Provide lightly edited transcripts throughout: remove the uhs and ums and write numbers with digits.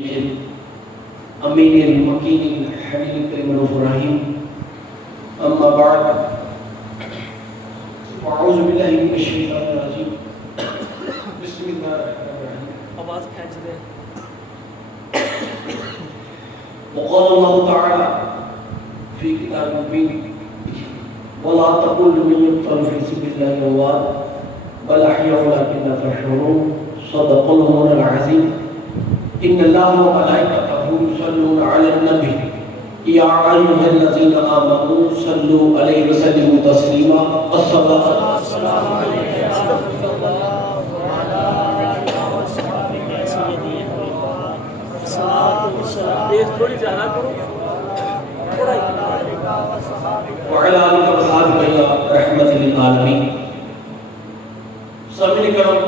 امین المکین الحلیم الکریم الرحیم اما بعد اعوذ باللہ من الشیطان الرجیم بسم اللہ الرحمن الرحیم آواز کھینچ دے وقال اللہ تعالی فی کتاب مبین ولا تقولوا لمن يقتل في سبيل الله اموات بل احياء ولكن لا تشعرون صدق الله العظيم ان الله وملائكته يصلون على النبي يا ايها الذين امنوا صلوا عليه وسلموا تسليما الصلاه تھوڑی زیادہ کرو وعلى آلك وصحبه رحمة للعالمين. سامعین کرام،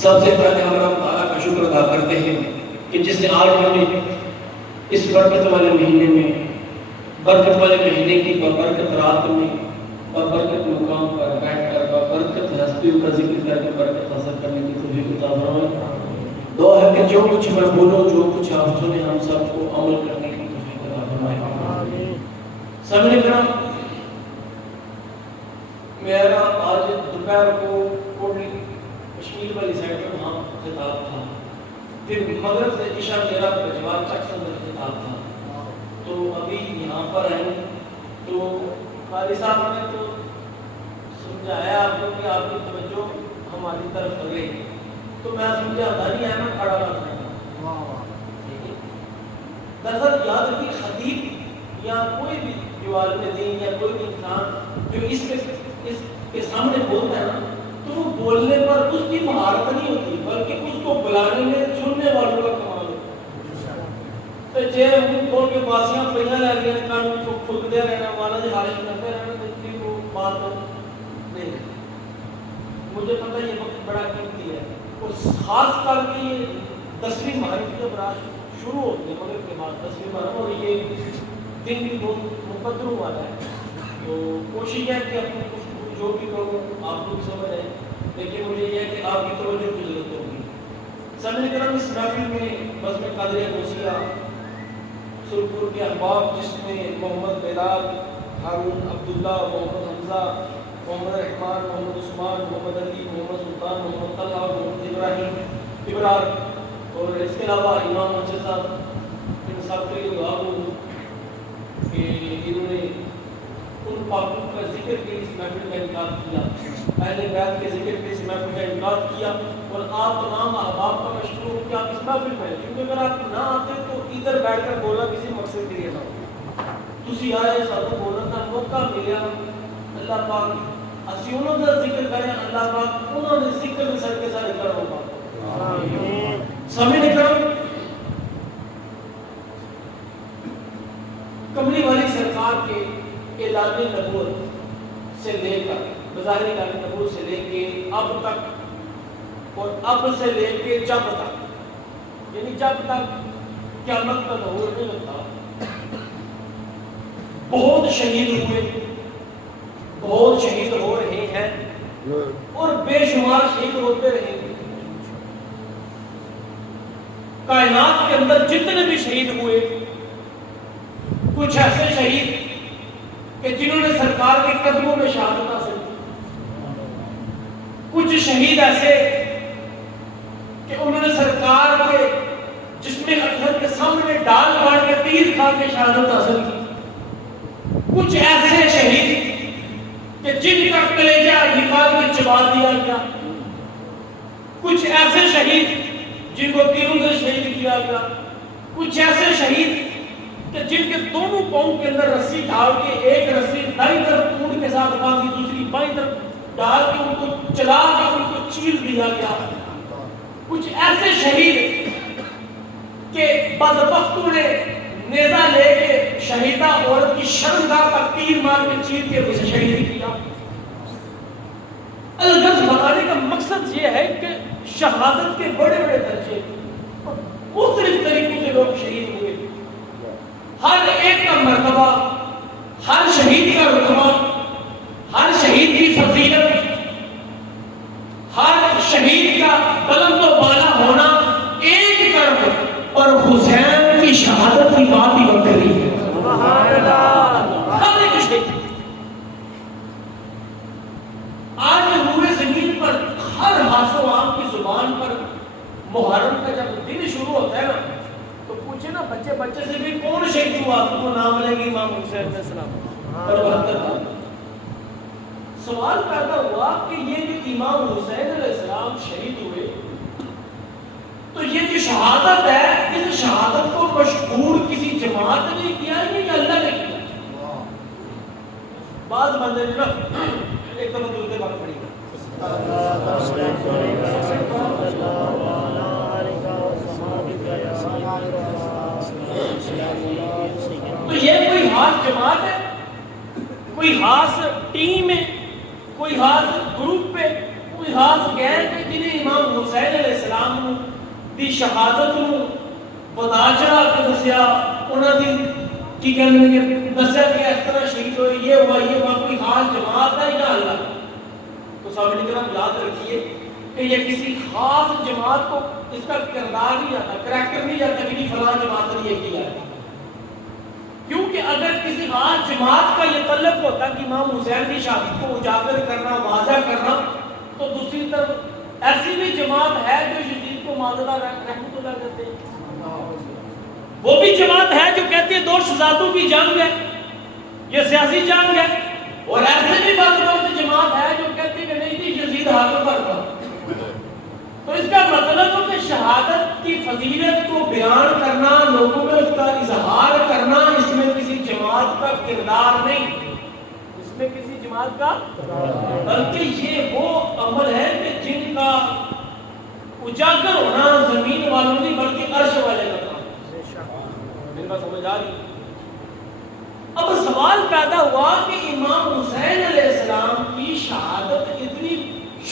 سب سے پہلے ہم اللہ تعالیٰ کا شکر ادا کرتے ہیں کہ جس نے آج ہمیں اس برکت والے مہینے میں، برکت والے مہینے کی برکت رات میں، برکت مقام پر بیٹھ کر برکت ہستیوں کا ذکر کر کے برکت حاصل کرنے کی توفیق عطا فرمائے. دعا ہے کہ جو کچھ میں بولوں، جو کچھ آپ سنیں، ہم سب کو عمل کرنے کی توفیق عطا فرمائے. سامعین کرام، میرا آج دوپہر کو کوٹلی کشمیر والی سائڈ میں وہاں خطاب تھا، پھر مغرب سے عشاء میرا جواب چک سے اندر خطاب تھا. تو ابھی یہاں پر ہیں تو قاری صاحب نے تو سمجھایا آپ کو کہ آپ کی توجہ ہماری طرف کرے، تو میں سمجھا دانی احمد کھڑا نہ تھا. دراصل یاد رکھیے، خطیب یا کوئی بھی جو عالم دین یا کوئی بھی انسان جو اس کے سامنے بولتا ہے نا، تو وہ بولنے پر اس کی مہارت نہیں ہوتی، بلکہ اس کو بلانے میں سننے والوں کا کمال ہوتا ہے. تو جے ہم کھول کے باسیاں پہیاں لے گئے کان کو کھلتے رہنا، والا جی حالش کرتے رہنا، تو اس کی وہ بات نہیں ہے. مجھے پتہ یہ وقت بڑا قیمتی ہے، اور خاص کر کے یہ 10ویں محرم کے برات شروع ہوتی ہے، مغرب کے بعد 10ویں محرم، اور یہ دن بھی بہت مقدر والا ہے. تو کوشش ہے کہ اپنی گفتگو جو بھی کروں آپ لوگ سمجھ رہے ہیں، لیکن مجھے یہ ہے کہ آپ کی توجہ کی ضرورت ہوگی. سامعین کرام، اس محفل میں بزم قادریہ غوثیہ سرپور کے احباب، جس میں محمد بلال، ہارون عبداللہ، محمد حمزہ، محمد رحمان، محمد عثمان، محمد علی، محمد سلطان، محمد طلحہ، محمد ابراہیم ابرار، اور اس کے علاوہ امام منصر صاحب، ان سب کے لیے دعا ہوں کہ انہوں نے ان پاکوں کا ذکر کے اس محفل کا انعقاد کیا، اہل بیت کے ذکر کے اس محفل کا انعقاد کیا، اور آپ تمام احباب کا میں شکر ہوں کہ آپ اس محفل میں، کیونکہ اگر آپ نہ آتے تو ادھر بیٹھ کر بولا کسی مقصد کے لیے نہ، تسی آئے ساتھ بولنا کا موقع ملیا. اللہ پاک اسی انہوں کا ذکر کریں، اللہ پاک انہوں نے ذکر میں سر کے ساتھ کرم ہوگا. سامعین کرام، کملی والی سرکار کے اعلان نبوت سے لے کر، بظاہر اعلان نبوت سے لے کے اب تک، اور اب سے لے کے جب تک، یعنی جب تک قیامت کا ظہور نہیں ہوتا، بہت شہید ہوئے، بہت شہید ہو رہے ہیں، اور بے شمار شہید ہوتے رہیں گے. کائنات کے اندر جتنے بھی شہید ہوئے، کچھ ایسے شہید کہ جنہوں نے سرکار کے قدموں میں شہادت حاصل کی، کچھ شہید ایسے کہ انہوں نے سرکار کے جسم اطہر کے سامنے ڈال مار کے تیر کھا کے شہادت حاصل کی، کچھ ایسے شہید کہ جن کا کلیجہ نکال کے چبا دیا گیا، کچھ ایسے شہید جن کو تیروں سے شہید کیا گیا، کچھ ایسے شہید کہ جن کے دونوں پاؤں کے اندر رسی ڈال کے، ایک رسی دائیں طرف اونٹ کے ساتھ باندھی، دوسری بائیں طرف ڈال کے ان کو چلا کے ان کو چیر دیا گیا. کچھ ایسے شہید کہ بدبختوں نے نیزہ لے کے شہیدہ عورت کی شرمگاہ پر تیر مار کے چیر کے اسے شہید کیا. الغرض بتانے کا مقصد یہ ہے کہ شہادت کے بڑے بڑے درجے مختلف طریقوں سے لوگ شہید ہوئے. ہر ایک کا مرتبہ، ہر شہید کا رتبہ، ہر شہید کی فضیلت، ہر شہید کا بلند و بالا ہونا ایک کر جنگ اور حسین کی شہادت کی بات ہی بن رہی ہے. سبحان اللہ. ہم نے کچھ نہیں. آج روئے زمین پر ہر ہاسو عام کی زبان پر محرم کا جب دن شروع ہوتا ہے نا تو پوچھے نا بچے سے بھی کون شہید ہوا, آپ کو نام لیں گے امام حسین علیہ السلام اور 72. سوال پیدا ہوا کہ یہ جو امام حسین علیہ السلام شہید ہوئے تو یہ جو شہادت ہے اس شہادت کو مشہور کسی جماعت نے کیا ہے یا اللہ نے کیا؟ بعض بندے نے نا ایک دفعہ درود پاک پڑھی گا. تو یہ کوئی خاص جماعت ہے, کوئی خاص ٹیم ہے, کوئی خاص گروپ ہے, کوئی خاص گینگ ہے جنہیں امام حسین علیہ السلام دی شہادت نو بتا چڑھا کے دسیا, انہاں دی کی کہنے کہ دسیا کہ اس طرح شہید ہوئے, یہ ہوا کوئی خاص جماعت ہے یا اللہ؟ تو سامنے کرام یاد رکھیے کہ یہ کسی خاص جماعت کو اس کا کردار نہیں آتا, کریکٹر نہیں آتا کہ فلاں جماعت نے یہ کیا ہے. کیونکہ اگر کسی خاص جماعت کا یہ طلب ہوتا کہ امام حسین کی شہادت کو اجاگر کرنا, واضح کرنا, تو دوسری طرف ایسی بھی جماعت ہے جو یزید کو معذرہ رحمت اللہ کہتے ہیں. وہ بھی جماعت ہے جو کہتی ہے دو شہزادوں کی جنگ ہے, یہ سیاسی جنگ ہے. اور ایسے بھی بعض جماعت ہے جو کہتی ہے کہ نہیں جی یزید حاکم تھا. تو اس کا مطلب ہے کہ شہادت کی فضیلت کو بیان کرنا, لوگوں میں اس کا اظہار کرنا, اس میں کسی جماعت کا کردار نہیں, اس میں کسی جماعت کا, بلکہ یہ وہ عمل ہے کہ جن کا اجاگر ہونا زمین والوں نہیں بلکہ عرش والے کا کام. ان کا سمجھ آ رہی. اب سوال پیدا ہوا کہ امام حسین علیہ السلام کی شہادت اتنی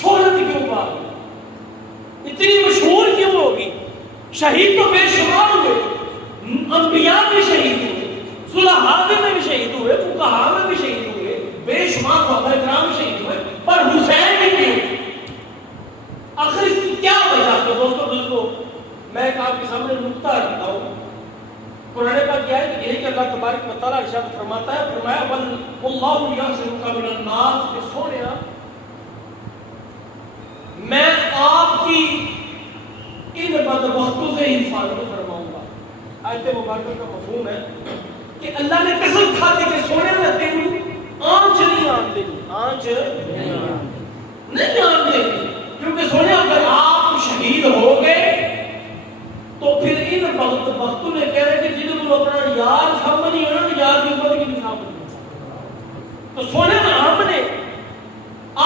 شہرت کیوں پا گئی, اتنی مشہور کیوں ہوگی؟ شہید تو بے شمار ہوئے, انبیاء بھی شہید ہوئے, صلحاء میں بھی شہید ہوئے, فقہاء میں بھی شہید ہوئے, بے شمار صحابہ کرام شہید ہوئے, پر حسین بھی کیوں؟ آخر اس کی کیا وجہ ہے؟ دوستو میں ایک آپ کے سامنے نکتہ رکھتا ہوں. قرآن پاک کیا ہے کہ یہی کہ اللہ تبارک و تعالیٰ ارشاد فرماتا ہے, فرمایا واللہ یعصمک من الناس, کہ سونیا میں آپ کی ان بدبختوں سے حفاظت فرماؤں گا. آیت مبارکہ کا مفہوم ہے کہ اللہ نے قسم کھا کے کہ سونے میں تیروں آنچ نہیں آن دیں گی, آنچ نہیں آن دیں گی, کیونکہ سونے اگر آپ شہید ہو گئے تو پھر ان بدبختوں نے کہہ رہے کہ جنہوں کو اپنا یار سامنے نہیں ہونا, یار کی اوپر کی نظام نہیں. تو سونے میں آپ نے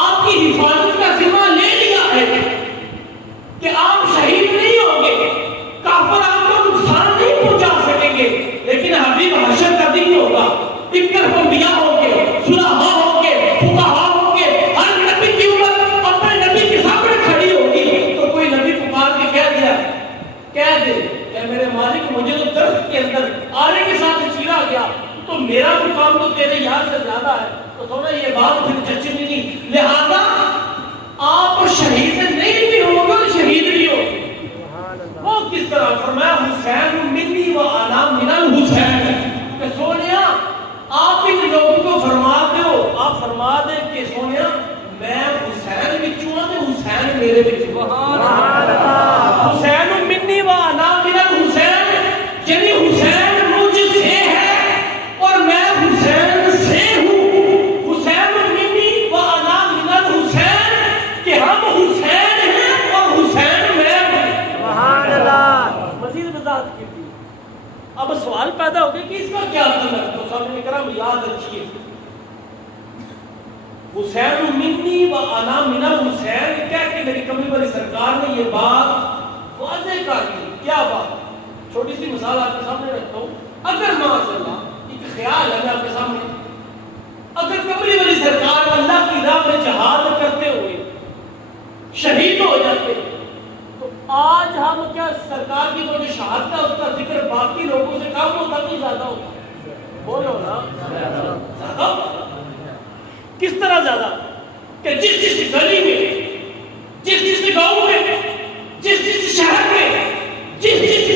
آپ کی حفاظت کا ذمہ لے لیا ہے کہ آپ شہید نہیں ہوں گے, کافر آپ کو نقصان نہیں پہنچا سکیں گے, لیکن حبیب حشر کا دن ہوگا, فکر انبیاء ہوں گے, صلحاء ہوں گے, فقہاء ہوں گے, ہر نبی کی امت اپنے نبی کے سامنے کھڑی ہوگی. تو کوئی نبی پکار کے کہہ دے کہ میرے مالک مجھے تو درخت کے اندر آرے کے ساتھ چیرا گیا, تو میرا مقام تو تیرے یار سے زیادہ ہے, تو سونا یہ بات پھر چچنی نہیں. لہذا آپ شہید نہیں بھی ہو گے, شہید بھی ہو. وہ کس طرح فرمایا حسین منی و انا من الحسین, کہ سونیا آپ ان لوگوں کو فرما دو, آپ فرما دیں کہ سونیا میں حسین بچوں ہوں تے حسین میرے بچوں. سبحان اللہ. حسین منی و انا من الحسین, یعنی حسین مجھ سے ہے اور میں حسین سے ہوں. حسین منی و انا من الحسین, کہ ہم حسین ہیں اور حسین میں ہیں. سبحان اللہ. مزید وضاحت کی تھی. اب سوال پیدا ہو گیا کہ اس کا کیا مطلب ہے؟ تو سامنے کرام یاد رکھیے, حسین منی و انا من الحسین کہہ کے میری کملی والی سرکار نے یہ بات واضح کر دی. کیا بات؟ چھوٹی سی مثال آپ کے سامنے رکھتا ہوں. اگر معاذ اللہ ایک خیال ہے آپ کے سامنے, اگر کملی والی سرکار اللہ کی راہ میں جہاد کرتے ہوئے شہید ہو جاتے تو آج ہم کیا سرکار کی جو شہادت ہے اس کا ذکر باقی لوگوں سے کم ہوتا نہیں زیادہ ہوتا؟ بولو نا, زیادہ ہوتا. کس طرح زیادہ؟ کہ جس گلی میں, جس گاؤں میں, جس شہر میں, جس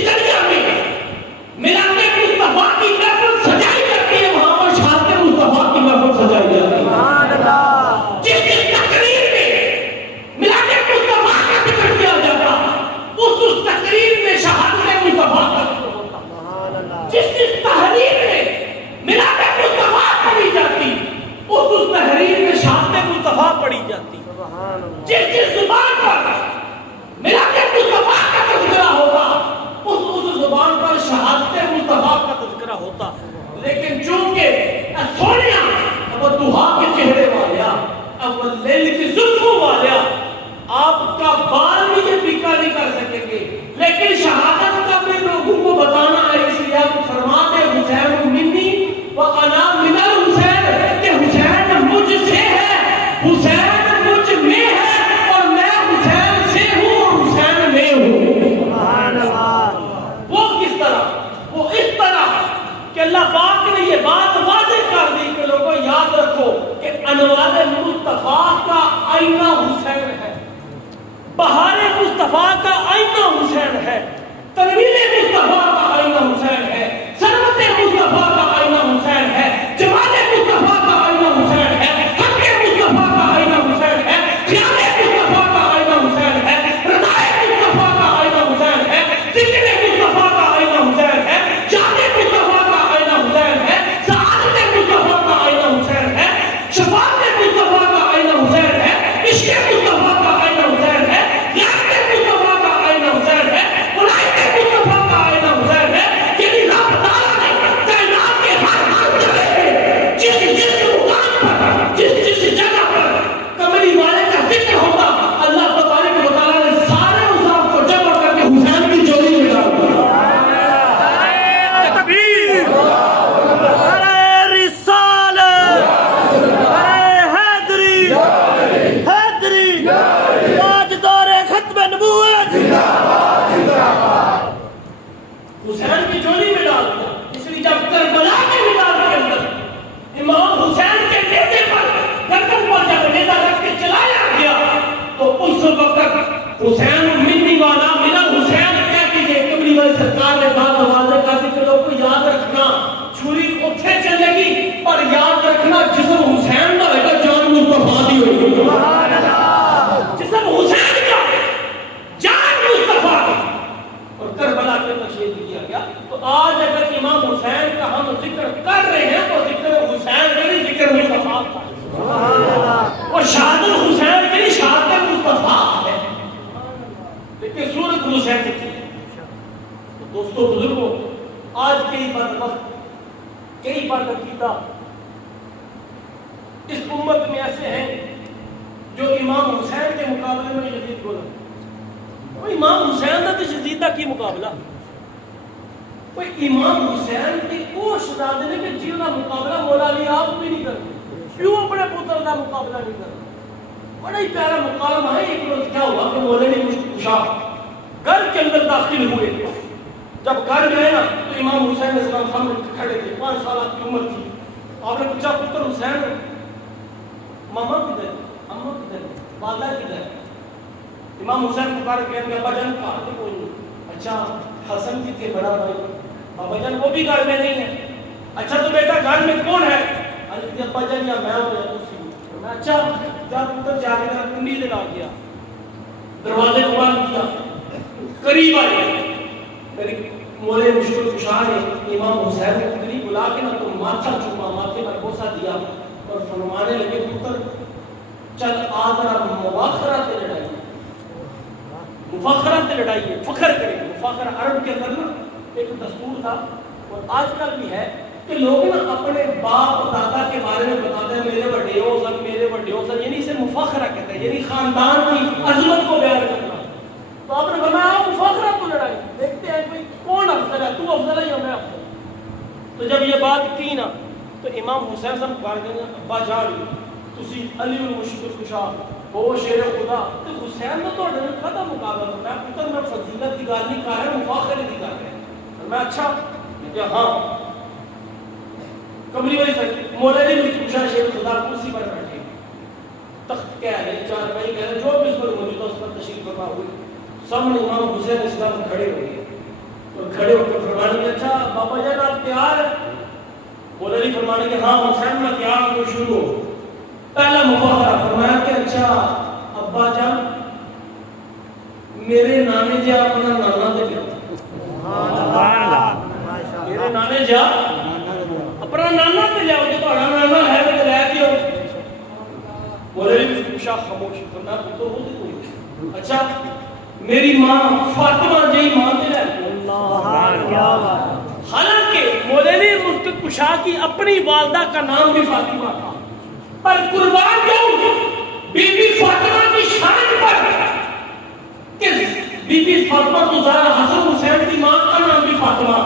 اللہ پاک نے یہ بات واضح کر دی کہ لوگوں یاد رکھو کہ انوار مصطفیٰ کا آئینہ حسین ہے، بہار مصطفیٰ کا آئینہ حسین ہے، تنویر مصطفیٰ کا آئینہ حسین ہے، ثروت مصطفیٰ کا آئینہ حسین ہے، جمال مصطفیٰ کا آئینہ حسین ہے، حق مصطفیٰ کا آئینہ حسین ہے، خیال مصطفیٰ کا آئینہ حسین ہے، رضائے مصطفیٰ کا آئینہ حسین ہے، ذکر مصطفیٰ کا آئینہ حسین ہے، یاد مصطفیٰ کا آئینہ حسین ہے، سعادت مصطفیٰ کا آئینہ حسین ہے، شفاعت مصطفیٰ کا آئینہ حسین ہے، عشق مصطفیٰ کا آئینہ حسین ہے، یاد مصطفیٰ کا آئینہ حسین ہے، ولایت مصطفیٰ کا آئینہ حسین ہے۔ یعنی رب تعالیٰ نے کائنات کے ہر منزل جس مقام پر جس جگہ پر کملی والے کا ذکر ہوگا، اللہ تبارک و تعالیٰ نے سارے اوصاف کو جمع کر کے حسین کی جوڑی میں ڈال دیا۔ تکبیر، نعرہ رسالت، نعرہ حیدری، حیدری، تاجدار ختم نبوت، حسین کی جوڑی میں ڈال دیا۔ اس لیے جب کربلا کے میدان کے اندر امام حسین کے نیزے پر گردن پر جب نیزہ رکھ کے چلایا گیا تو اس وقت حسین منی والا میرا حسین کہہ دیجیے کملی والی سرکار نے بات واضح کر دی کہ لوگ کو یاد رکھنا چھری اتھے چلے گی پر یاد رکھنا جسم حسین نہ ہوئے گا، جان مصطفیٰ دی ہوئی گی۔ جسم حسین کا جان مصطفیٰ کی۔ اور کربلا کے تشہیر کیا گیا۔ تو آج اگر امام حسین کا ہم ذکر کر رہے ہیں تو ذکر حسین کا نہیں، ذکر مصطفیٰ کا، اور شہادت حسین کے لیے شہادت مصطفیٰ ہے، لیکن صورت حسین کی تھی۔ تو دوستو بزرگوں، آج کئی بدعقیدہ اس امت میں ایسے ہیں جو امام حسین کے مقابلے میں یزید بولا، کوئی امام حسین کا تو یزید کا کی مقابلہ، کوئی امام حسین کے وہ شہزادے نے کہ جن کا مقابلہ مولا علی آپ بھی نہیں کرتے، کیوں اپنے پتر کا مقابلہ نہیں کرتے۔ بڑا ہی پیارا مقابلہ ہے۔ ایک روز کیا ہوا کہ مولا علی مشکل گھر کے اندر داخل ہوئے، جب گھر گئے نا تو امام حسین علیہ السلام سامنے کھڑے تھے، 5 سال کی عمر تھی۔ آپ نے پوچھا پتر حسین ماما کدھر ہے، اماں کدھر ہے، والدہ کدھر ہے؟ امام حسین پکار کے کہنے ابا جان کہا کہ کوئی نہیں۔ اچھا حسن جی کے بڑا بھائی بابا جان وہ بھی گھر میں نہیں ہے۔ اچھا تو بیٹا گھر میں کون ہے؟ ابا جان یا میں ہوں یا دوسری۔ اچھا جا پتر جا کے کنڈی لگا گیا، دروازے کو بند کیا، قریب آ گیا۔ مولے مشکل کشا نے امام حسین کو قریب بلا کے نہ تو ماتھا چوما، ماتھے پر بوسہ دیا اور فرمانے لگے پتر چل آ ذرا مفاخرہ سے لڑائی، مفاخرہ سے لڑائی ہے، فخر کریں۔ مفاخرہ عرب کے اندر نا ایک دستور تھا اور آج کل بھی ہے کہ لوگ نا اپنے باپ دادا کے بارے میں بتاتے ہیں میرے بڑے ہو سن، میرے بڑے ہو سن، یعنی اسے مفاخرہ کہتے ہیں، یعنی خاندان کی عظمت کو بیان کرنا۔ تو آپ نے فرمایا مفاخرہ کو لڑائی، دیکھتے ہیں کوئی کون افضل ہے، تو افضل ہے یا میں افضل۔ تو جب یہ بات کی نا تو امام حسین صاحب پکار کے ابا جان تسی علی المشکل کشا وہ شیر خدا تو حسین نے تو کھدا مقابلہ کرنا ہے، پتر میں فضیلت کی گل نہیں کر رہا، مفاخرے کی گل ہے۔ میں اچھا میں کہا ہاں کملی والی سر مولا علی کی کشا شیر خدا کرسی پر بیٹھے، تخت کہہ رہے، چارپائی کہہ رہے، جو بھی اس پر موجود ہے اس پر تشریف فرما ہوئی۔ سامنے امام حسین اسلام کھڑے ہو گئے اور کھڑے ہو کر فرمانے کے اچھا بابا جان آپ تیار ہیں؟ مولا علی فرمانے کے ہاں حسین میں تیار ہوں، شروع ہو۔ پہلا مفاخرہ فرمایا کہ اچھا ابا جان میرے نانے جا اپنا نانا دے گیا، میرے نانے جا اپنا نانا دے جاؤ، جو تھوڑا نانا ہے وہ لے دیو۔ مولا علی کشا خاموش فرمایا پتر وہ تو کوئی اچھا میری ماں فاطمہ جی ماں دے لے۔ حالانکہ مولا علی مشکل کشا کی اپنی والدہ کا نام بھی فاطمہ تھا، پر قربان کیوں بی بی فاطمہ کی شان پر کہ بی بی فاطمہ تو زہرا حسن حسین کی ماں کا نام بھی فاطمہ،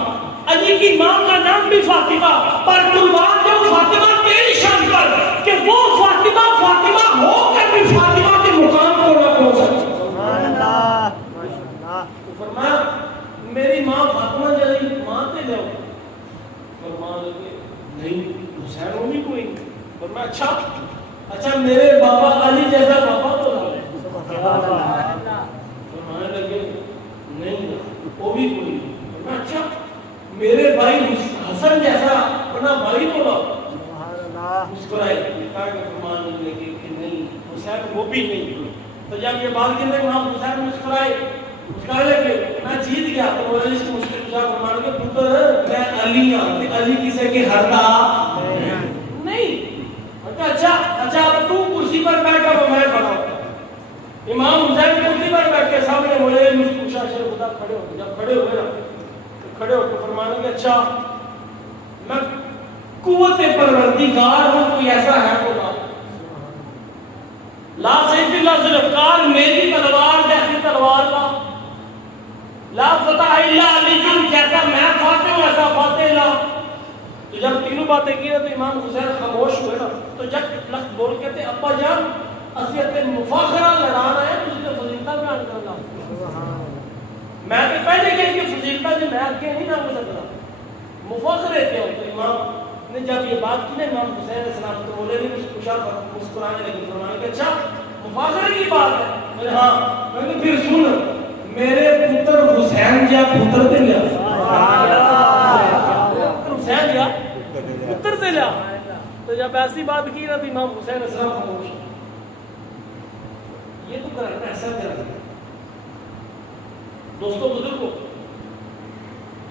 علی کی ماں کا نام بھی فاطمہ، پر قربان کیوں فاطمہ تیری شان پر کہ وہ فاطمہ فاطمہ ہو کر بھی فاطمہ کے مقام کو نہ پہنچ سکتی۔ سبحان اللہ ماشاءاللہ۔ تو فرمایا میری ماں فاطمہ جی ماں تے جاؤ، فرمان لگے نہیں حسین وہ بھی کوئی نہیں. اور میں اچھا میرے بابا علی جیسا بابا تو فرمانے لگے نہیں وہ بھی کوئی نہیں. میں اچھا میرے بھائی حسن جیسا اپنا بھائی تو مسکرائے فرمانے لگے کہ نہیں حسین وہ بھی نہیں. تو جب یہ بات کی امام حسین مسکرائے لگے میں جیت گیا. تو وہ اس کو مشکل کیا فرمانے کے پتر میں علی ہوں علی کسے کے ہرتا نہیں. اچھا اب تو کرسی پر بیٹھا ہو میں کھڑا ہوں. امام حسین کرسی پر بیٹھ کے سامنے بولے مجھ پوچھا شیر خدا کھڑے ہو. جب کھڑے ہوئے نا کھڑے ہو کے فرمانے کے اچھا میں قوت پروردگار ہوں کوئی ایسا ہے تو لا سیف اللہ ذوالفقار میری تلوار جیسی تلوار کا لا فتح الا علی جیسا میں فاتح ہوں ایسا فاتح لا. تو جب تینوں باتیں کی تو امام حسین خاموش ہوئے نا تو جب لفظ بول کے تھے ابا جان اصلیت مفاخرہ لڑانا ہے تجھے تو فضیلتہ بیان کرنا. میں تو پہلے کہ فضیلتہ جو میں آگے نہیں نہ ہو سکتا مفاخرے کے ہوتے. امام نے جب یہ بات کی نا امام حسین علیہ السلام تو بولے نہیں کچھ پوچھا مسکرانے لگے فرمانے کہ اچھا مفاخرے کی بات ہے. میں نے ہاں میں نے پھر سن میرے پتر حسین جا پتر تے لیا حسین جا پتر تے لیا. تو جب ایسی بات کی نا تو امام حسین علیہ السلام خاموش. یہ تو کرنا ایسا کرنا دوستو بزرگوں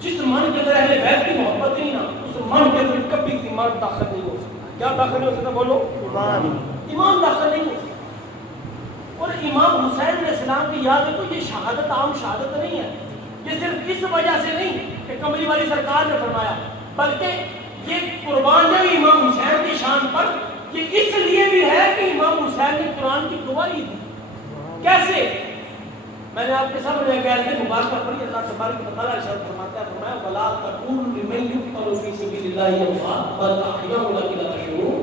جس من کے اندر اہل بیت کی محبت نہیں نا اس من کے اندر کبھی ایمان داخل نہیں ہو سکتا. کیا داخل نہیں ہو سکتا بولو ایمان داخل نہیں ہو سکتا. اور امام حسین علیہ السلام کی یاد ہے تو یہ شہادت عام شہادت نہیں ہے. یہ صرف اس وجہ سے نہیں کہ کملی والی سرکار نے فرمایا بلکہ یہ قربان ہے امام حسین کی شان پر. یہ اس لیے بھی ہے کہ امام حسین نے قرآن کی گواہی دی. کیسے میں نے آپ کے سامنے ایک آیت مبارکہ پڑھی. اللہ تبارک و تعالیٰ ارشاد فرماتا ہے فرمایا ولا تقولوا لمن يقتل في سبيل الله اموات بل احياء ولكن لا تشعرون.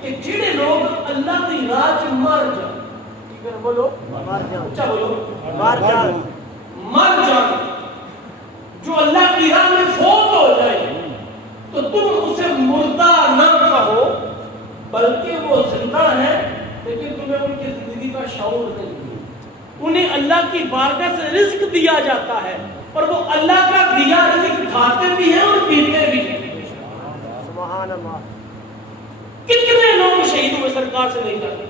کہ جڑے لوگ اللہ کی راہ وچ مر جان ٹھیک ہے بولو مر جان اچھا بولو مر جان جو اللہ کی راہ میں فوت ہو جائے تو تم اسے مردہ نہ کہو بلکہ وہ زندہ ہے لیکن تمہیں ان کی زندگی کا شعور نہیں. انہیں اللہ کی بارگاہ سے رزق دیا جاتا ہے اور وہ اللہ کا دیا رزق کھاتے بھی ہیں اور پیتے بھی ہیں. سبحان اللہ. کتنے لوگ شہید ہوئے سرکار سے نہیں کرتے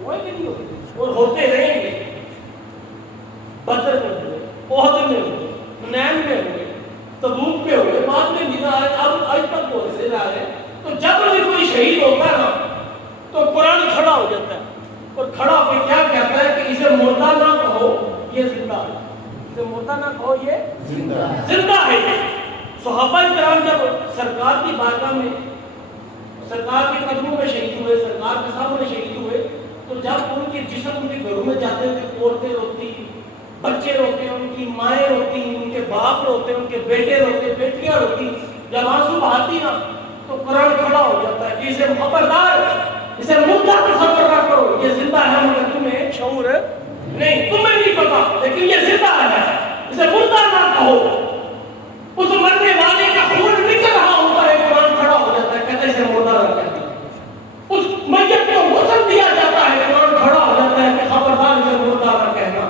ہوئے کہ نہیں ہوتے اور ہوتے رہیں گے. بدر میں ہوئے احد میں ہوئے حنین میں ہوئے تبوک میں ہوئے بعد میں بھی اب آج تک وہ سے رہا ہے. تو جب بھی کوئی شہید ہوتا ہے نا تو قرآن کھڑا ہو جاتا ہے اور کھڑا ہو کے کیا کہتا ہے کہ اسے مردہ نہ کہو یہ زندہ ہے. اسے مردہ نہ کہو یہ زندہ ہے. صحابہ کرام جب سرکار کی بارگاہ میں سرکار کے قدموں میں شہید ہوئے سرکار کے سامنے شہید ہوئے تو جب ان کے جسم ان کے گھروں میں جاتے تھے عورتیں روتی بچے روتے ان کی مائیں روتی ان کے باپ روتے ان کے بیٹے روتے بیٹیاں روتی. جب آنسو بہاتی نا تو قرآن کھڑا ہو جاتا ہے کہ اسے خبردار اسے مردہ تصور نہ کرو یہ زندہ ہے مگر تمہیں شعور نہیں تمہیں نہیں پتا لیکن یہ زندہ ہے اسے مردہ نہ کہو. اس مرنے والے کا خون نکل رہا ہوتا ہے قرآن کھڑا ہو جاتا ہے کہتے اسے مردہ نہ کہتے. اس میت کو غسل دیا جاتا ہے قرآن کھڑا ہو جاتا ہے کہ خبردار اسے مردہ نہ کہنا.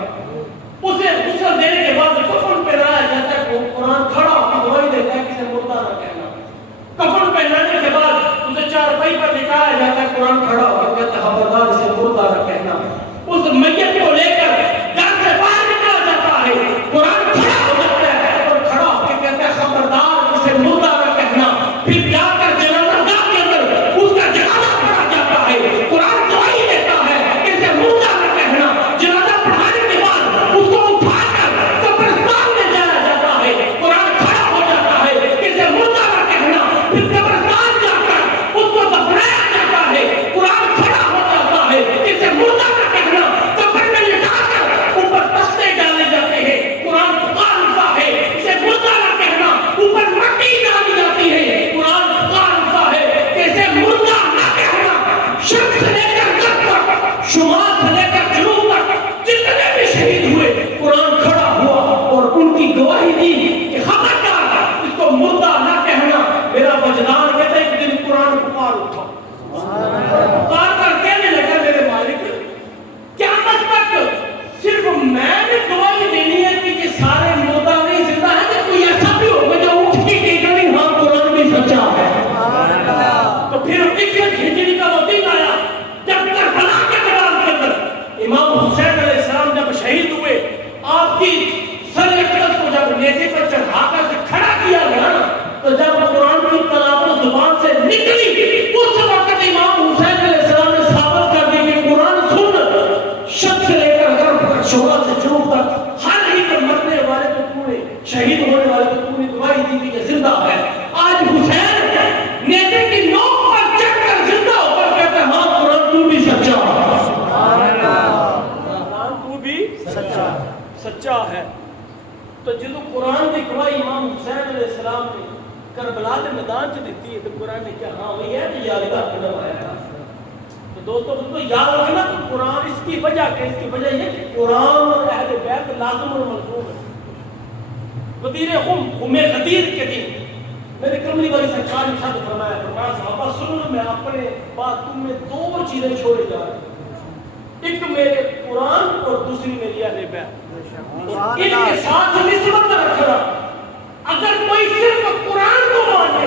اسے غسل دینے کے بعد کفن پہنایا جاتا ہے قرآن کھڑا ہو کے گواہی دیتا ہے کہ اسے مردہ نہ کہنا. کفن پہنانے کے بعد اسے چارپائی پر لٹایا جاتا ہے قرآن کھڑا ہو کے کہتا ہے خبردار اسے مردہ نہ کہنا. اس میت کو لے کر گھر سے باہر نکالا جاتا ہے نیزے پر چڑھا کر سے کھڑا کیا گیا نا، تو جب قرآن کی تلاوت زبان سے نکلی اس وقت امام حسین علیہ السلام نے ثابت کر دی کہ قرآن سن، شب سے لے کر غرب تک، شمال سے جنوب تک، ہر ایک مرنے والے کو تو نے، شہید ہونے والے کو تو نے گواہی دی کہ زندہ ہے۔ آج حسین نیزے کی نوک پر چڑھ کر زندہ ہو کر کہتا ہے ہاں قرآن تو بھی سچا ہے، قرآن تو بھی سچا ہے۔ تو جدو قرآن کی گواہی امام حسین علیہ السلام نے کربلا کے میدان چ دیتی ہے تو قرآن نے کیا ہاں وہی ہے کہ یاد کا قدم آیا۔ تو دوستوں کو یاد رکھنا کہ قرآن اس کی وجہ کیا، اس کی وجہ یہ کہ قرآن اور اہل بیت لازم اور ملزوم ہے۔ غدیر خم غدیر کے دن میرے کملی والی سرکار نے شاد فرمایا صحابہ سن لو، میں اپنے بات تم میں دو چیزیں چھوڑے جا رہا ہوں، ایک میرے قرآن اور دوسری میری اہل بیت۔ ان کے ساتھ نسبت رکھنا، اگر کوئی صرف قرآن کو مانے،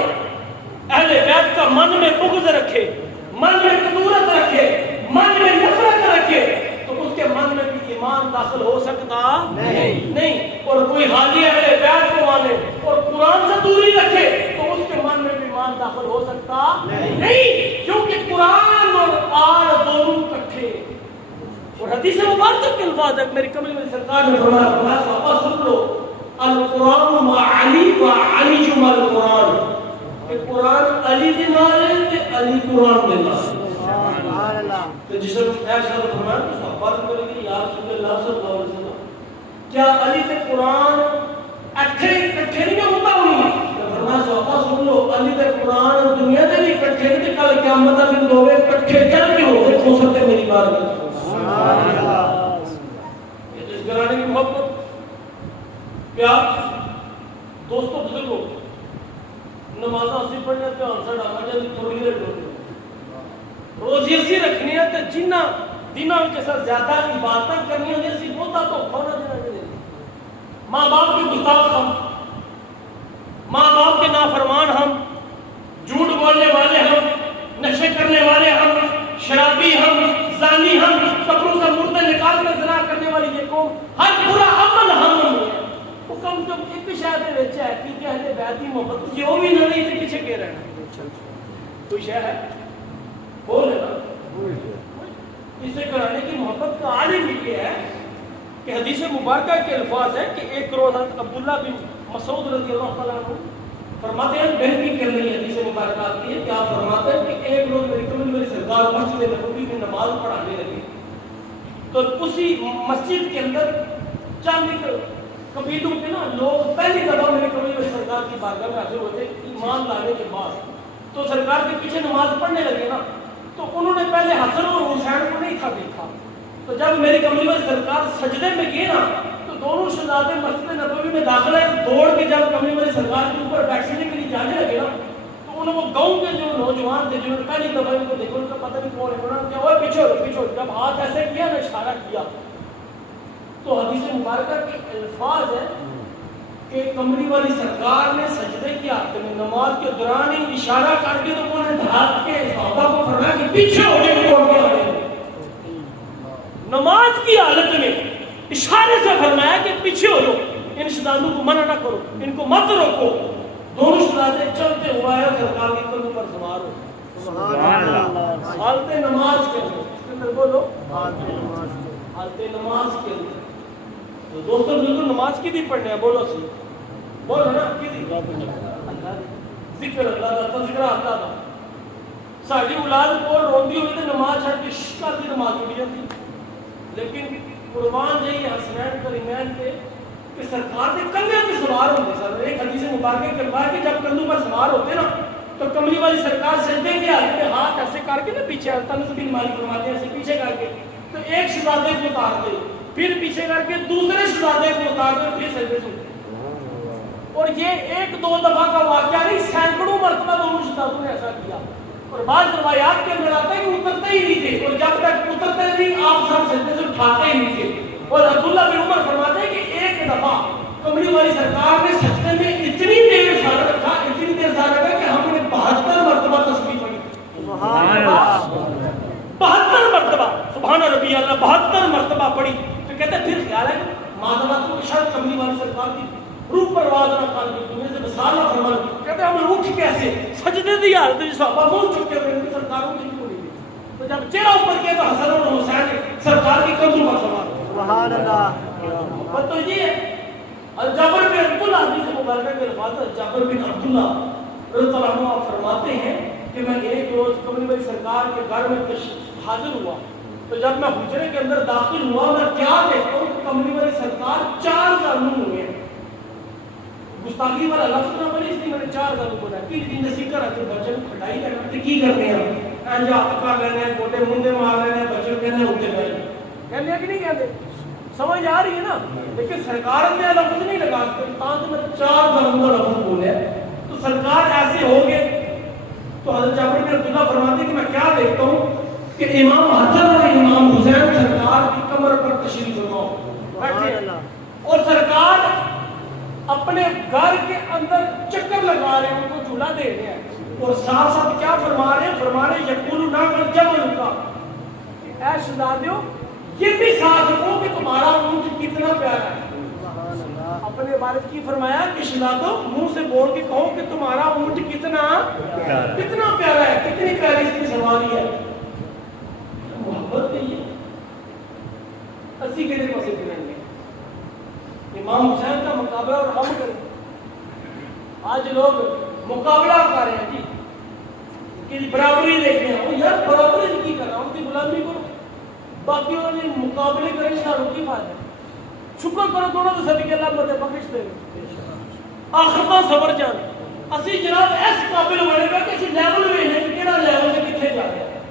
اہل بیت کا من میں بغض رکھے، من میں کدورت رکھے، من میں نفرت رکھے، تو اس کے من میں بھی ایمان داخل ہو سکتا نہیں۔ اور کوئی حالی اہل بیت کو مانے اور قرآن سے دوری رکھے تو اس کے من میں بھی ایمان داخل ہو سکتا نہیں، کیونکہ قرآن اور آل دونوں اکٹھے۔ اور حدیث مبارکہ کے الفاظ ہے، میری کملی والی سرکار نے فرمایا صحابہ سن لو، القرآن مع علی و علی مع القرآن، کہ قرآن علی دے نال ہے تے علی قرآن دے نال۔ سبحان اللہ۔ تو جس وقت ایسا فرمایا تو صحابہ نے کہا کہ یا رسول اللہ صلی اللہ علیہ وسلم کیا علی تے قرآن اکٹھے نہیں ہوتا ہوئی؟ تو فرمایا صحابہ سن لو، علی تے قرآن دنیا دے بھی اکٹھے نہیں، تے کل قیامت دا دن ہوے اکٹھے چل کے ہو سکتے میری بات میں۔ سبحان اللہ۔ یہ جس گھرانے کی محبت پیار دوستوں بزرگوں، نمازاں اسی پڑھنے دھیان سے ڈالا جائے تھوڑی دیر روزی اسی رکھنی ہے تے جنہ دنوں کے ساتھ زیادہ عبادتیں کرنی ہوتی اسی بہتا تو کھونا دینا چاہیے۔ ماں باپ کے گستاخ ہم، ماں باپ کے نافرمان ہم، جھوٹ بولنے والے ہم، نشے کرنے والے ہم، شرابی ہم، زانی ہم، قبروں سے مردے نکال کر زنا کرنے والی یہ قوم، ہر برا عمل ہم ہے۔ وہ کم سے کم ایک شاید وچ ہے کہ اہل بیت دی محبت جو بھی نہ نہیں پیچھے کے رہنا کوئی شے ہے بول نا اسے کرانے کی محبت کا عالم یہ ہے کہ حدیث مبارکہ کے الفاظ ہے کہ ایک روز عبداللہ بن مسعود رضی اللہ تعالیٰ عنہ فرماتے ہیں بہن کی کرنی ہے، حدیث مبارکہ آتی ہے کہ آپ فرماتے ہیں کہ ایک روز میری کمل میری سرکار مسجد نبوی میں نماز پڑھانے لگی، تو اسی مسجد کے اندر چند قبیلوں کے نا لوگ پہلی دفعہ میرے کمل میری سرکار کی بارگاہ میں حاضر ہوتے ایمان لانے کے بعد، تو سرکار کے پیچھے نماز پڑھنے لگے نا، تو انہوں نے پہلے حسن اور حسین کو نہیں تھا دیکھا، تو جب میری کملی والی سرکار سجدے میں گئے نا تو دونوں شہزادے مسجد نبوی میں داخل ہے، دوڑ کے جب کملی والی سرکار کے اوپر بیٹھنے کے لیے جانے لگے نا تو انہوں وہ گاؤں کے جو نوجوان تھے جنہوں نے پہلی دفعہ ان کو دیکھا ان کا پتہ نہیں کون ہے، انہوں نے کہا اوے پیچھے، جب ہاتھ ایسے کیا نا اشارہ کیا تو حدیث مبارکہ کے الفاظ ہے کہ کملی والی سرکار نے سجدے کی حالت میں نماز کے دوران ہی اشارہ کر کے تو انہوں نے دھاک کے صحابہ کو فرمایا کہ پیچھے ہو گئے کون کے آگے، نماز کی حالت میں اشارے سے فرمایا کہ پیچھے ہو جاؤ، ان شہزادوں کو منع نہ کرو، ان کو مت روکو، دونوں شہزادے چلتے ہوا ہے سرکار کے قدموں پر سوار ہو، سبحان اللہ، حالت نماز کے اندر، اس کے اندر بولو حالت نماز کے اندر، تو دوستوں بالکل نماز کی بھی پڑھنے ہیں، بولو سی بولو نا کی دی ذکر اللہ دا تذکرہ اللہ دا، ساری اولاد کو روندی ہوئی تو نماز چھڑ کے شکر دی نماز اڑی جاتی، لیکن قربان جائیے حسنین کریمین کے کہ سرکار کے کندھے پہ سوار ہوتے سر، ایک حدیث مبارکہ کے الفاظ کہ جب کندھوں پر سوار ہوتے نا تو کملی والی سرکار سجدے کے حالت میں ہاتھ ایسے کر کے نا پیچھے تنس بن مالک فرماتے ہیں ایسے پیچھے کر کے تو ایک شہزادے کو اتارتے پھر پیچھے کر کے دوسرے شہزادے کو اتارتے پھر سجدے سے، اور یہ ایک دو دفعہ کا واقعہ نہیں، سینکڑوں مرتبہ دونوں شہزادوں نے ایسا کیا، اور بعض روایات کے اندر آتا ہے کہ اترتے ہی نہیں تھے، اور جب تک اترتے نہیں آپ سب سجدے سے اٹھاتے ہی نہیں تھے، اور عبداللہ بن عمر فرماتے ہیں کہ ایک دفعہ کملی والی سرکار نے سجدے میں اتنی دیر سارا رکھا کہ ہم نے 72 مرتبہ تسبیح پڑھی، سبحان اللہ 72 مرتبہ، سبحان ربی اللہ 72 مرتبہ پڑھی، تو کہتے ہیں پھر خیال ہے معذرات کو شاید کملی والی سرکار کی روح آواز نہ کر دی تمہیں سے مثال نہ فرمان کہتے ہم اٹھ کیسے سجدے دی حالت میں صحابہ منہ چک کے میری سرکاروں کی کیوں نہیں دی تو جب چہرہ اوپر کیا تو حسن اور حسین سرکار کی قدروں کا سوال سبحان اللہ بات تو یہ ہے الجابر بن عبداللہ حدیث مبارکہ کے الفاظ الجابر بن عبداللہ رضی اللہ عنہ فرماتے ہیں کہ میں ایک روز کملی بھائی سرکار کے گھر میں حاضر ہوا تو جب میں حجرے کے اندر داخل ہوا میں کیا دیکھتا ہوں کملی بھائی سرکار 4 زانو ہوئے گستاخی والا لفظ نہ بنے اس لیے میں نے 4 زانو بولا کہ دن نسی کر اتے بچے کھٹائی کرتے کی کرتے ہیں انج ہاتھ کر لینے ہیں گوڈے مندے مار لینے ہیں بچے کہنے ہوتے گئے کہنے ہیں کہ نہیں کہتے سمجھ آ رہی ہے نا لیکن سرکار نے لفظ نہیں لگا تاں تو میں 4 زانو کا لفظ بولے تو سرکار ایسے ہو گئے تو حضرت جابر بن عبداللہ فرماتے ہیں کہ میں کیا دیکھتا ہوں کہ امام حسن اور امام حسین سرکار کی کمر پر تشریف فرما اور سرکار اپنے گھر کے اندر چکر لگا رہے ہیں ان کو جھولا دے رہے ہیں اور ساتھ ساتھ کیا فرما رہے ہیں یقول نہ جبل کا اے شہزادیو یہ بھی ساتھ ہو کہ تمہارا اونٹ کتنا پیارا ہے اپنے والد کی فرمایا کہ شہزادو منہ سے بول کے کہو کہ تمہارا اونٹ کتنا پیارا ہے کتنی پیاری اس کی سواری ہے محبت نہیں ہے اسی کے لیے پسے کریں گے امام حسین کا مقابلہ اور ہم کریں آج لوگ مقابلہ کر رہے ہیں جی کہ برابری دیکھ رہے ہیں یار برابری نہیں کی کر رہا ان کی غلامی کرو باقی انہوں نے مقابلے کریں ساروں کی فائدہ شکر کرو دونوں تو صدقے اللہ مدد بخش دے آخر تو صبر جان اسی جناب ایس قابل ہونے گا کہ اسی لیول میں ہیں کہ کہڑا لیول سے کتنے جا رہے ہیں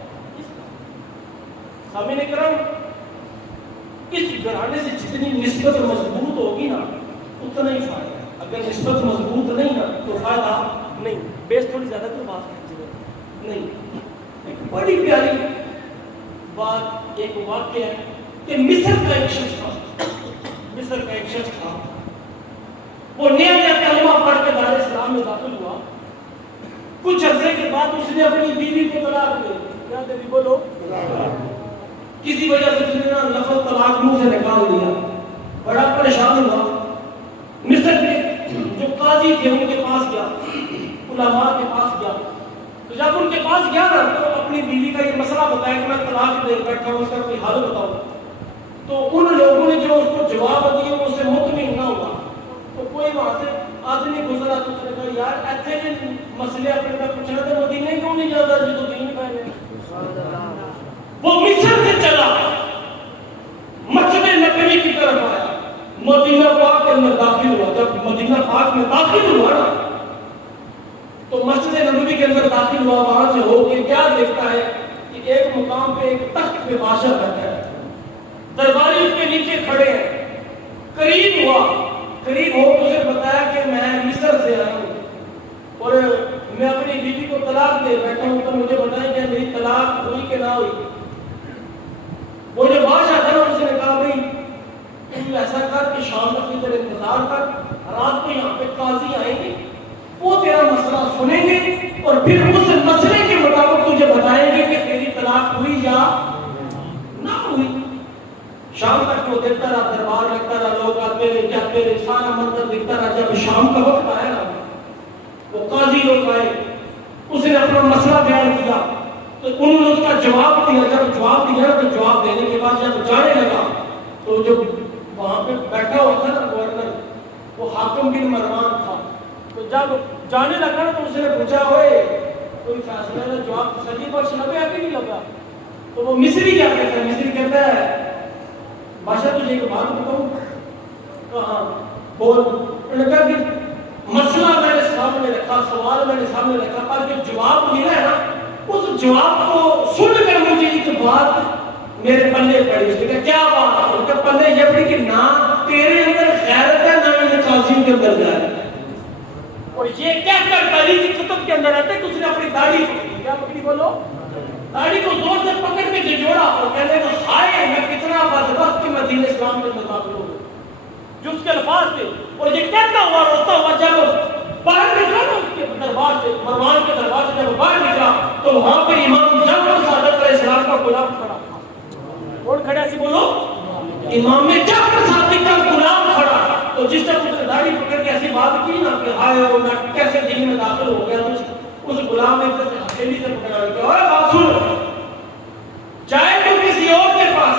سامعین کرام اس گھرانے سے جتنی نسبت مضبوط ہوگی نا اتنا ہی فائدہ ہے اگر نسبت مضبوط نہیں نا تو فائدہ نہیں بیس تھوڑی زیادہ تو بات ہے نہیں ایک بڑی پیاری بات ایک واقعہ ہے کہ مصر کا ایک شخص تھا وہ نیا کلمہ پڑھ کے دار اسلام میں داخل ہوا کچھ عرصے کے بعد اس نے اپنی بیوی کو طلاق دے دی کیا دے دی بولو کسی وجہ سے اس نے لفظ طلاق منہ سے نکال دیا بڑا پریشان ہوا مصر کے جو قاضی تھے ان کے پاس گیا علماء کے پاس گیا تو جب ان کے پاس گیا نا تو اپنی بیوی کا یہ مسئلہ بتایا کہ میں طلاق دے بیٹھا ہوں اس کا کوئی حل بتاؤ تو ان لوگوں نے جو اس کو جواب دیا وہ اس سے مطمئن نہ ہوا تو کوئی وہاں سے آدمی گزرا تو اس نے کہا یار ایسے کے مسئلے اپنے کا پوچھنا تھا مدینے کیوں نہیں جاتا جو دین پہلے وہ مصر سے چلا مسجد نبوی کی طرف آیا مدینہ پاک کے اندر داخل ہوا جب مدینہ پاک میں داخل ہوا نا تو مسجد نبوی کے اندر داخل ہوا وہاں سے ہو کے کیا دیکھتا ہے کہ ایک مقام پہ ایک تخت پہ بادشاہ بیٹھا ہے درباری اس کے نیچے کھڑے ہیں قریب ہو تو اسے بتایا کہ میں مصر سے آیا ہوں اور میں اپنی بیوی کو طلاق دے بیٹھا ہوں تو مجھے بتائیں کہ میری طلاق ہوئی کہ نہ ہوئی وہ جو بادشاہ تھا اس نے کہا بھائی تم ایسا کر کہ شام تک کی طرح انتظار کر رات کو یہاں پہ قاضی آئیں گے وہ تیرا مسئلہ سنیں گے اور پھر اس مسئلے کے مطابق تجھے بتائیں گے کہ تیری طلاق ہوئی یا نہ ہوئی شام تک وہ دیکھتا رہا دربار لگتا رہا لوگ آتے رہے جاتے رہے سارا منظر دیکھتا رہا جب شام کا وقت آیا نا وہ قاضی لوگ آئے اس نے اپنا مسئلہ بیان کیا تو انہوں نے اس کا جواب دیا جب جواب دیا تو جواب دینے کے بعد جب جانے لگا تو جو وہاں پہ بیٹھا ہوا تھا نا گورنر وہ حاکم بن مروان تھا تو جب جانے لگا نا تو اس نے پوچھا ہوئے کوئی فیصلہ نہ جواب سجی پر شنبے آگے نہیں لگا تو وہ مصری کیا کہتا ہے مصری کہتا ہے بادشاہ تجھے ایک بات بتاؤں کہاں بول انہوں نے کہا کہ مسئلہ میں نے سامنے رکھا سوال میں نے سامنے رکھا پر جو جواب ملا ہے نا اس جواب کو سن کر مجھے ایک بات میرے پلے پڑی اس نے کہا کیا بات ہے ان کے پلے یہ پڑی کہ نہ تیرے اندر غیرت ہے نہ میرے قاضیوں کے اندر غیرت ہے اور یہ کہہ کر تاریخ کی کتب کے اندر آتا ہے کہ اس نے اپنی داڑھی پکڑی کیا پکڑی بولو داڑھی کو زور سے پکڑ کے جھجوڑا اور کہنے کا ہائے میں کتنا بدبخت کہ میں دین اسلام کے اندر داخل ہو گیا جو اس کے الفاظ تھے اور یہ کہتا ہوا روتا ہوا جب باہر نکلا نا اس کے دربار سے مروان کے دربار سے جب باہر نکلا تو وہاں پہ امام جعفر صادق علیہ السلام کا غلام کھڑا تھا کون کھڑا سی بولو امام جعفر صادق کا غلام کھڑا تو اور جس طرح اس نے داڑھی پکڑ کے ایسی بات کی نا کہ ہائے وہ میں کیسے دین میں داخل ہو گیا، اس غلام نے ہتھیلی سے پکڑا کے اور بات سنو، چاہے تو کسی اور کے پاس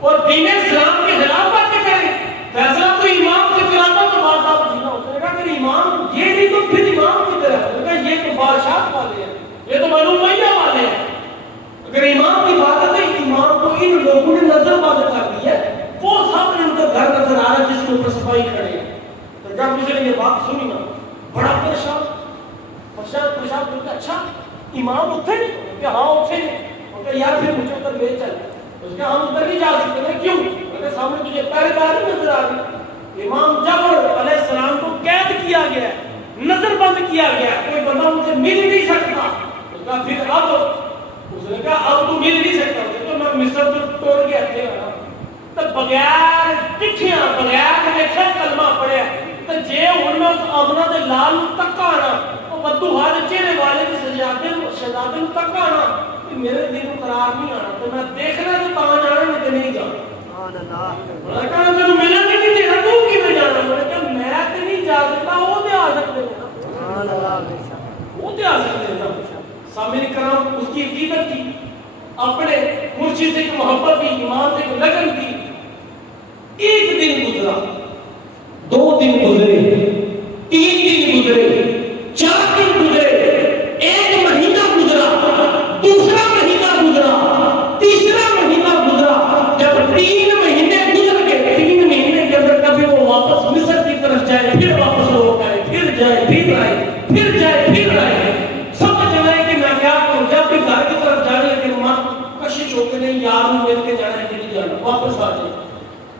اور دین اسلام کے خلاف باتیں کریں، فیصلہ تو امام سے کراتا تو بات آپ جینا. اس نے کہا کہ امام یہ نہیں تو پھر امام کی طرح. اس نے کہا یہ تو بادشاہ والے ہیں، یہ تو بنو امیہ والے ہیں. اگر امام کی بات ہے تو امام کو ان لوگوں نے نظر بند کر دی ہے، وہ سامنے ان کا گھر نظر آ رہا ہے جس کے اوپر صفائی کھڑے ہیں. تو جب اس نے یہ بات سنی نا بڑا پریشان بولتا اچھا امام اٹھے نہیں؟ کہ ہاں اٹھے نہیں. کہ یار پھر مجھے ادھر لے چل. اس کے ہم ادھر نہیں جا سکتے. میں کیوں؟ کہ سامنے تجھے پہلے دار نظر آ رہی. امام جعفر علیہ السلام کو قید کیا گیا ہے، نظر بند کیا گیا ہے، کوئی بندہ مجھے مل نہیں سکتا. اس کا پھر اب اس نے کہا اب تو مل نہیں سکتا تو میں مصر تو توڑ کے ہتھے گا تو بغیر چٹھیاں بغیر لکھے کلمہ پڑھیا تو جے ہن میں اس آمنہ دے لال تکا نا وہ بدو ہاتھ چہرے والے کی شہزادے تکا نا میرے دل کو قرار نہیں آنا تو میں دیکھنا تو تاں جانا نہیں تو نہیں جانا. میں کہا میں ملن کے نہیں دینا تو کی میں جانا. میں کہا میں تے نہیں جا سکتا وہ تے آ سکتے ہیں، وہ تے آ سکتے ہیں. سامنے کرام اس کی عقیدت کی، اپنے مرشد سے محبت کی، امام سے لگن کی. ایک دن گزرا، 2 دن گزرے، 3 دن گزرے، 4 دن گزرے، 1 مہینہ گزرا، دوسرا مہینہ گزرا، تیسرا مہینہ گزرا. جب 3 مہینے گزر گئے، 3 مہینے کے اندر کبھی وہ واپس مصر کی طرف جائے، پھر واپس لوٹ آئے، پھر جائے پھر آئے، پھر جائے پھر آئے. سمجھ رہے کہ میں کیا کروں. جب بھی گھر کی طرف جانے کہ ماں کشش ہو کے نہیں یار مل کے جانا ہے نہیں جانا واپس آ جائے.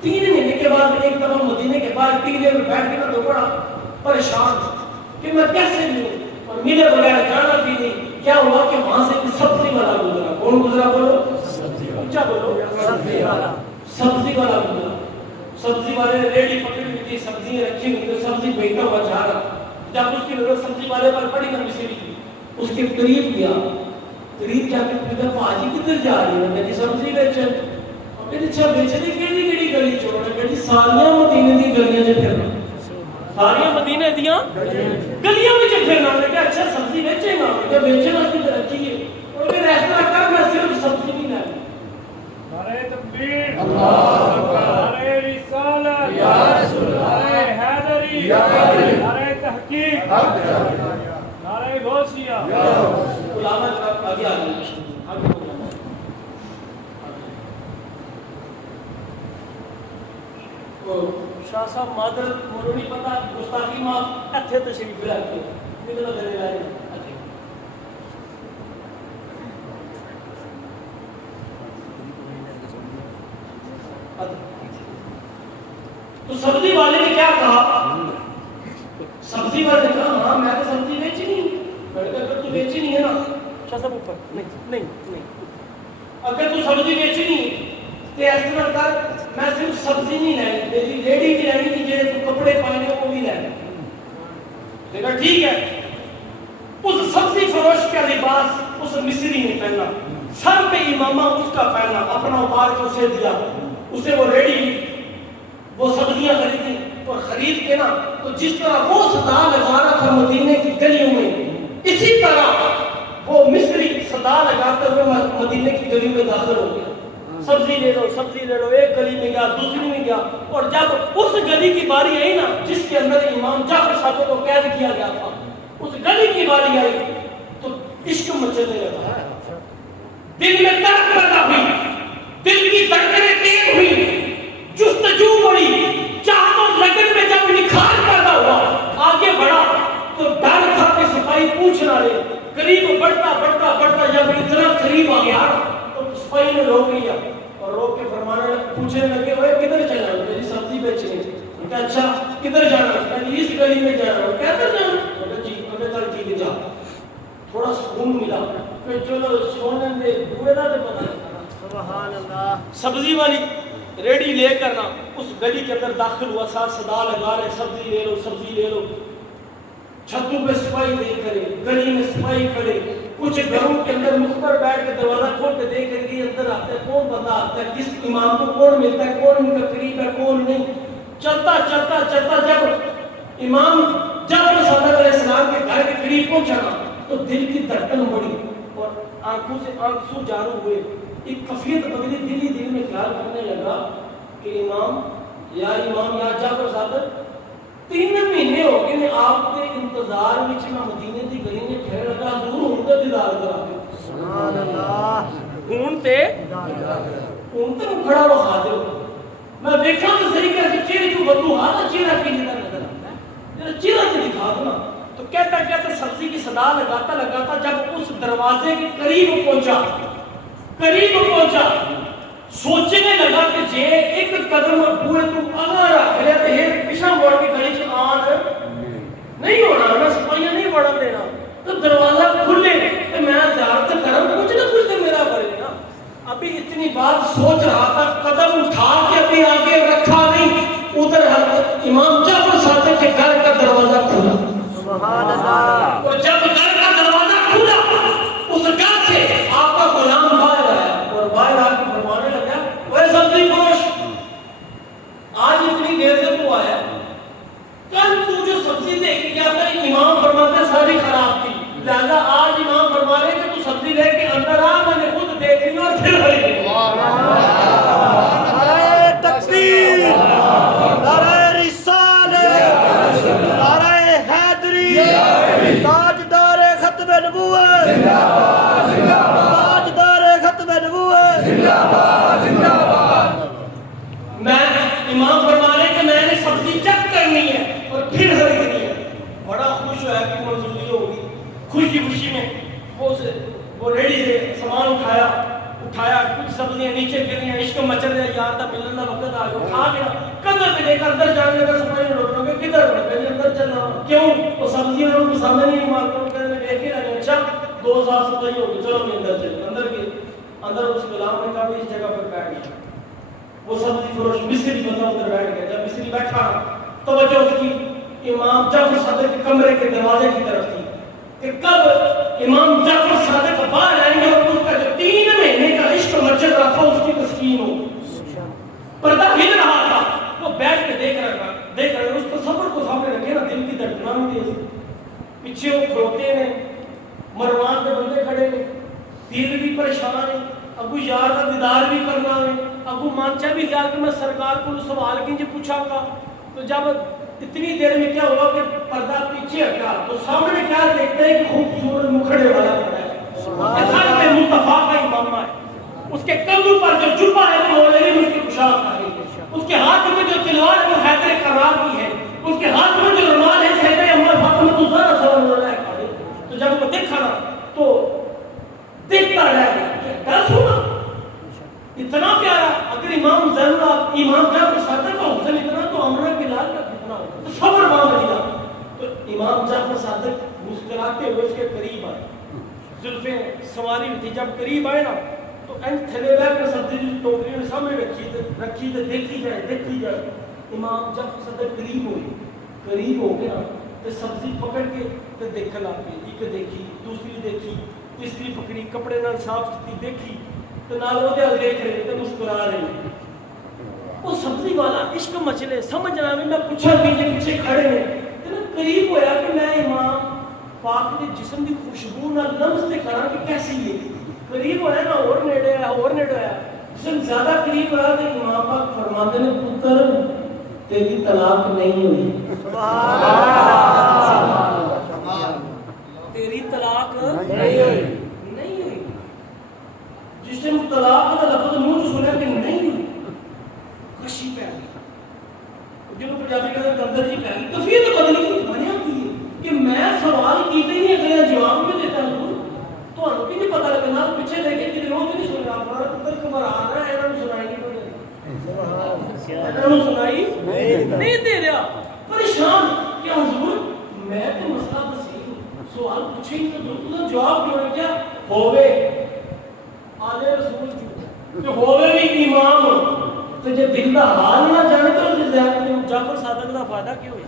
3 مہینے کے بعد ایک دفعہ مدینے کے بعد 3 دن میں بیٹھ کے میں تو بڑا پریشان کہ میں کیسے ملوں اور ملے بغیر جانا بھی نہیں. کیا ہوا کہ وہاں سے ایک سبزی والا گزرا. کون گزرا بولو؟ اونچا بولو. سبزی والا گزرا. سبزی والے نے ریڈی پکڑی ہوئی تھی، سبزیاں رکھی ہوئی تھی، سبزی بیچتا ہوا جا رہا. جب اس کی نظر سبزی والے پر پڑی نا مصری کی، اس کے قریب گیا، قریب جا کے پوچھا پاجی کدھر جا رہی ہے؟ میں نے سبزی بیچن. اور کہتے اچھا بیچنے کیڑی کیڑی گلی چھوڑنا؟ کہتی ساریاں مدینے دی گلیاں چ پھرنا، ساریاں مدینے دیاں گلیاں وچ پھرنا. میں کہا اچھا سبزی بیچے گا؟ میں کہا بیچن واسطے تے رکھی ہے. اور پھر ایسا کر میں صرف سبزی نہیں لانی. نعرہ تکبیر، اللہ اکبر، نعرہ رسالت یا رسول اللہ، نعرہ حیدری یا حیدری، نعرہ تحقیق نعرہ غوثیہ. علامہ جناب آگے آ جائیں. شاہ صاحب معذرت مجھے نہیں پتا گستاخی معاف اتھے تشریف لے کے کتنا دیر لائے. تو سبزی والے نے کیا کہا؟ سبزی والے نے کہا ہاں میں تو سبزی بیچی نہیں. میں نے کہا تو بیچی نہیں ہے نا شاہ صاحب اوپر نہیں اگر تو سبزی بیچی نہیں تو ایسا کر میں صرف سبزی نہیں لینی، میری ریڈی بھی لینی تھی، جیسے کپڑے پہنے وہ بھی لینے. دیکھا ٹھیک ہے. اس سبزی فروش کا لباس اس مصری نے پہنا، سر پہ امامہ اس کا پہنا، اپنا اتار کے اسے دیا. اسے وہ ریڈی وہ سبزیاں خریدی اور خرید کے نا تو جس طرح وہ صدا لگا رہا تھا مدینے کی گلیوں میں، اسی طرح وہ مصری صدا لگاتے ہوئے مدینے کی گلیوں میں داخل ہو گیا. سبزی لے لو سبزی لے لو. ایک گلی میں گیا، دوسری میں گیا. اور جب اس گلی کی باری آئی نا جس کے اندر امام جعفر صاحب کو قید کیا گیا تھا، اس گلی کی باری آئی تو عشق مچلنے لگا. دل میں تڑپ پیدا ہوئی، دل کی دھڑکنیں تیز ہوئی، جستجو بڑھی، چاہت اور لگن میں جب نکھار پیدا ہوا، آگے بڑھا تو ڈر تھا کہ سپاہی پوچھ نہ لے. قریب بڑھتا بڑھتا بڑھتا جب اتنا قریب آ گیا تو سپاہی نے روک لیا اور روک کے فرمانے لگے، پوچھنے لگے وہ کدھر چلا؟ میری سبزی بیچنے. کہا اچھا کدھر جانا؟ کہا اس گلی میں جانا. کدھر جانا؟ جی. چل ٹھیک ہے جا. تھوڑا سکون ملا کہ چلو سونے دے ہوئے نہ تو پتہ سبحان اللہ. سبزی والی ریڈی لے کر نا اس گلی کے اندر داخل ہوا، ساتھ صدا لگا رہے سبزی لے لو سبزی لے لو. چھتوں پہ سپاہی دیکھ کرے، گلی میں سپاہی کھڑے، کچھ گھروں کے اندر مخبر بیٹھ کے دروازہ کھول کے دیکھ رہے کہ اندر آتا ہے کون بندہ آتا ہے، کس امام کو کون ملتا ہے، کون ان کا قریب ہے کون نہیں. چلتا چلتا چلتا جب امام جعفر صادق علیہ السلام کے گھر کے قریب پہنچا تو دل کی دھڑکن بڑھی اور آنکھوں سے آنسو جارو ہوئے. ایک کفیت بدلی, دل ہی دل میں خیال کرنے لگا کہ امام یا جعفر صادق 3 مہینے ہو گئے آپ کے انتظار میں میں مدینے کی گلی میں ٹھہر لگا, حضور ہوں تو دیدار کرا دے. سبحان اللہ. ہوں تے کھڑا ہوا حاضر میں دیکھا تو صحیح کہ چہرے جو بدو ہاتھ چہرہ کی نظر نظر آتا ہے, میرا چہرہ سے دکھا دو نا. تو کہتا سبزی کی صدا لگاتا جب اس دروازے کے قریب پہنچا سوچنے لگا کہ جے ایک قدم بوئے تو اگر رکھ لیا تو یہ پیچھا موڑ کے گلی چ آن نہیں ہونا, میں سپاہیاں نہیں بڑھن دینا. تو دروازہ کھلے تو میں زیارت کرم کچھ نہ کچھ تو میرا بنے نا. ابھی اتنی بات سوچ رہا تھا, قدم اٹھا کے ابھی آگے رکھا نہیں, ادھر حضرت امام جعفر صادق کے گھر کا دروازہ کھلا. سبحان اللہ. اور جب گھر کا دروازہ کھلا اس گھر سے آپ کا غلام باہر آیا اور باہر آ کے فرمانے لگا, وہ سبزی فروش آج اتنی دیر سے تو آیا, کل تو جو سبزی دے کے گیا تھا امام فرماتے ساری خراب تھی, لہذا آج امام فرما رہے کہ تو سبزی لے کے اندر آ, میں نے خود دیکھ لی اور پھر ہری. نعرہ تکبیر, نعرہ رسالت, نعرہ حیدری, تاجدار ختم نبوت, تاجدار ختم نبوت. میں امام فرما رہے کہ میں نے سبزی چیک کرنی ہے اور پھر خریدنی ہے. بڑا خوش ہوا کہ منظوری ہوگی. خوشی میں وہ ریڈی سے سامان اٹھایا کچھ سبزیاں نیچے گریں, عشق مچل رہا, یار دا ملن دا وقت آ گیا, اٹھا گیا قدر پہ لے کر اندر جانے کا سمجھ لوٹ لوگے کدھر میں اندر چلنا. کیوں وہ سبزیاں ان کو سامنے نہیں مارتا, کہنے میں دیکھ کے لگے اچھا 2000 سبزی ہو گئی, چلو میں اندر چلے. اندر گئے, اندر اس غلام نے کہا اس جگہ پر بیٹھ گیا. وہ سبزی فروش مصری بندہ ادھر بیٹھ گیا. جب مصری بیٹھا توجہ اس کی امام جعفر صادق کے کمرے کے دروازے کی طرف تھی کہ کب امام جعفر صادق باہر آئیں گے اور اس کا جو 3 مہینے کا عشق مچل رہا تھا اس کی تسکین ہو. پردہ ہل رہا تھا, وہ بیٹھ کے دیکھ رہا اس تصور کو سامنے رکھے نا, دل کی دھڑکناں بھی تیز. پیچھے وہ کھڑوتے ہیں, مروان کے بندے کھڑے ہیں, دل بھی پریشان ہے, ابو یار کا دیدار بھی کرنا ہے. ابو مانچا بھی خیال کہ میں سرکار کو سوال کی پوچھا گا. تو جب اتنی دیر میں کیا ہوا کہ پردہ پیچھے ہٹا تو سامنے کیا دیکھتے ہیں کہ خوبصورت مکھڑے والا کھڑا ہے. سر پہ مصطفیٰ کا امامہ ہے, اس کے کندھوں پر جو جبہ ہے وہ مولانا اس کی پوشاک ہے, اس کے ہاتھ میں جو تلوار ہے وہ حیدر کرار کی ہے, اس کے ہاتھ میں جو رومال ہے سیدہ اماں فاطمہ الزہرا صلی اللہ علیہ وسلم. تو جب وہ دیکھا نا تو دیکھتا رہ گیا, کیا سنا اتنا پیارا. اگر امام جعفر صادق کا حسن اتنا تو عمرہ بلال کا کتنا ہوگا, صبر مانگ لیا. تو امام جعفر صادق مسکراتے ہوئے اس کے قریب آئے, زلفیں سواری ہوئی تھی. جب قریب آئے نا تو تھلے بیٹھ کر سبزی کی ٹوکری میں سامنے رکھی تو دیکھی جائے. امام جعفر صادق قریب ہو گیا تو سبزی پکڑ کے تو دیکھ لاتے, ایک دیکھی, دوسری دیکھی, تیسری پکڑی, کپڑے نال صاف کی دیکھی تو نال وہ دیکھ رہے تو مسکرا رہے. وہ سبزی والا عشق مچلے سمجھ رہا میں پوچھا کہ یہ پیچھے کھڑے ہیں تو میں قریب ہویا کہ میں امام پاک کے جسم کی خوشبو نہ لمس تے کراں کہ کیسی ہے. قریب ہویا نا اور نیڑے آیا جسم زیادہ قریب ہوا تو امام پاک فرماتے نے پتر تیری طلاق نہیں ہوئی. سبحان اللہ. تیری طلاق نہیں ہوئی. جس نے طلاق کا لفظ منہ سے سنا کہ نہیں ہوئی, خوشی پہ آئی. جنہوں پنجابی کہتے ہیں اندر جی پہ آئی. کفیت بدلی بنیا کی کہ میں سوال کیتے ہی نہیں اگلا جواب میں دیتا ہوں تو انہوں بھی نہیں پتا لگا نا پیچھے لے کے کہ روز نہیں سن رہا ہمارا پتر کمر آ رہا ہے, انہوں سنائی نہیں پڑے, انہوں سنائی نہیں دے رہا. پریشان کہ حضور میں تو مسئلہ بسیط ہوں, سوال پوچھیں گے تو جواب کیوں ہے, کیا ہوئے آلے رسول جو ہوئے بھی امام تو جب دل کا حال نہ جانے تو جعفر صادق کا فائدہ کیوں ہے.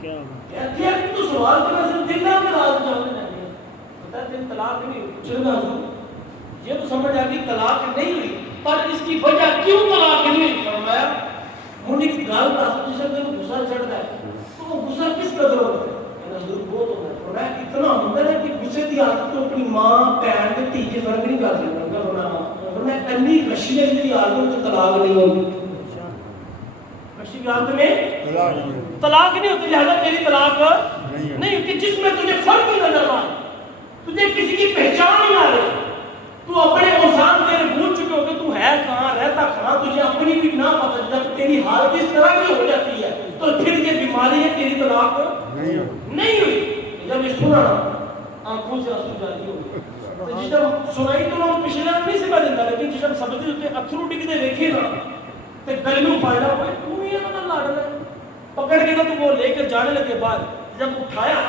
کہتے ہیں کہ تو سوال کرنا صرف دل نہ راز جاننے لگے پتہ ہے دل طلاق نہیں ہوئی. چلنا یہ تو سمجھ آ گئی طلاق نہیں ہوئی, پر اس کی وجہ کیوں طلاق نہیں ہوئی. فرمایا ہوں ایک گل دس جس میں غصہ چڑھتا ہے تو وہ غصہ کس قدر ہوتا ہے؟ حضور بہت ہوتا ہے فرمایا اتنا ہوتا ہے کہ غصے کی عادت تو اپنی ماں بہن کے تیجے فرق نہیں کر سکتا فرمایا اتنی رشیت کی عادت میں طلاق نہیں ہوتی رشی کی عادت میں طلاق نہیں ہوتی لہذا تیری طلاق نہیں ہوتی جس میں تجھے فرق ہی نظر آئے تجھے کسی کی پہچان نہیں آ رہی تو اپنے اوزان تیرے بھول چکے ہو کہ تو ہے کہاں رہتا کہاں تجھے اپنی بھی نہ پتہ جب تیری حالت اس طرح کی ہو جاتی ہے تو پھر یہ بیماری ہے تیری طلاق نہیں ہوئی جب یہ سنا آنکھوں سے آنسو جاری ہو تو جب سنائی تو لوگ پچھلے نہیں سمجھ دیتا لیکن جب سمجھتے ہوتے اتھرو ڈگتے دیکھے نا تو گلوں پائنا ہوئے تو یہ مطلب لاڑ رہا ہے پکڑ کے نا تو وہ لے کر جانے لگے بعد جب اٹھایا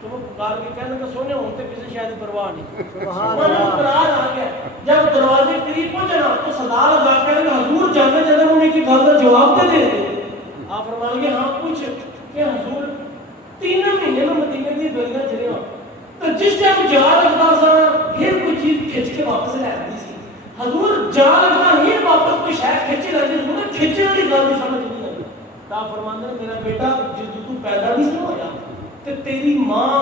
تو وہ پکار کے کہنے کا سونے ہوتے کسی شاید پرواہ نہیں قرار آ گیا جب دروازے قریب پہنچے نا تو صدا لگا کے حضور جانے جانے انہیں کی گل کا جواب دے دے آپ فرمان گے ہاں پوچھ کہ حضور 3 مہینے میں مدینے کی گلیاں چلے ہو تو جس ٹائم جا لگتا سا پھر کوئی چیز کھچ کے واپس لے آتی سی حضور جا لگتا ہی واپس کوئی شاید کھچے لگے انہیں کھچنے والی گل نہیں سمجھ نہیں لگی تو آپ فرمان گے میرا بیٹا جب تو پیدا نہیں سنا ہوا کہ تیری ماں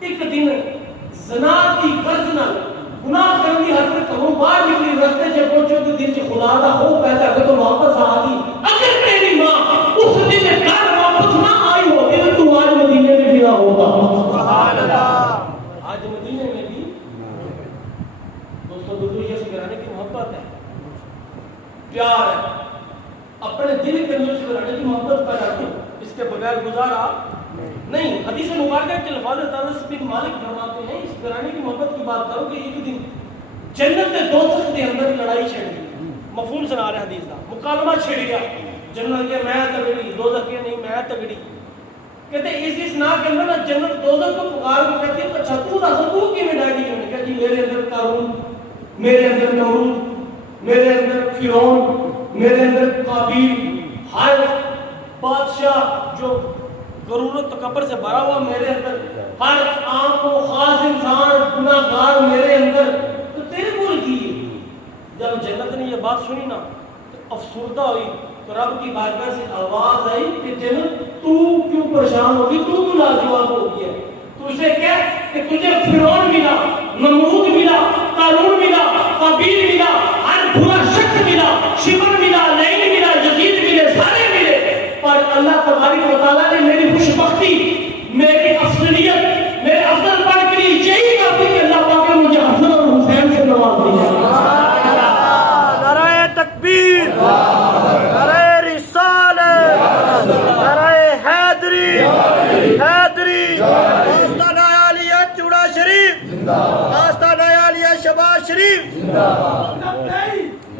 ایک دن زنا کی غرض نال گناہ کرنے کی حد تک کروں باہر نکلی رستے سے پہنچو تو دل سے خدا کا خوف پیدا کر تو واپس آ گئی اگر میری ماں اس دن گھر واپس نہ آئی ہوتی تو تو آج مدینے میں بھی نہ ہوتا سبحان اللہ آج مدینے میں بھی دوستوں دور یہ سکرانے کی محبت ہے پیار ہے اپنے دل کے اندر سکرانے کی محبت پیدا کرو اس کے بغیر گزارا نہیں حدیث مبارکہ کے الفاظ انس بن مالک فرماتے ہیں اس گھرانے کی محبت کی بات کرو کہ ایک دن جنت میں دوزخ کے اندر لڑائی چھڑ گئی مفہوم سنا رہے حدیث کا مکالمہ چھڑ گیا جنت کے میں تگڑی دوزخ کے نہیں میں تگڑی کہتے ہیں اس نا کے اندر جنت دوزخ کو پکار کے کہتی ہے اچھا تو دس تو کی میں ڈاڈی کیوں کہ جی میرے اندر قارون میرے اندر نمرود میرے اندر فرعون میرے اندر قابیل ہر بادشاہ جو غرور و تکبر سے بھرا ہوا میرے اندر ہر عام و خاص انسان گناہگار میرے اندر تو تیرے بول کی جب جنت نے یہ بات سنی نا تو افسردہ ہوئی تو رب کی بارگاہ سے آواز آئی کہ جنت تو کیوں پریشان ہوگی تو کیوں لاجواب ہو گیا تو اسے کہہ کہ تجھے فرعون ملا نمرود ملا قارون ملا قابیل ملا ہر برا شخص ملا شمر ملا لعین ملا یزید ملے سارے ملے پر اللہ تبارک و تعالیٰ نے میری خوشبختی میری افضلیت میرے افضل پڑھ کے لیے یہی کافی کہ اللہ پاک نے مجھے حسن اور حسین سے نواز دیا نعرہ تکبیر نعرہ رسالت نعرہ حیدری حیدری آستانہ عالیہ چوڑا شریف آستانہ عالیہ شباز شریف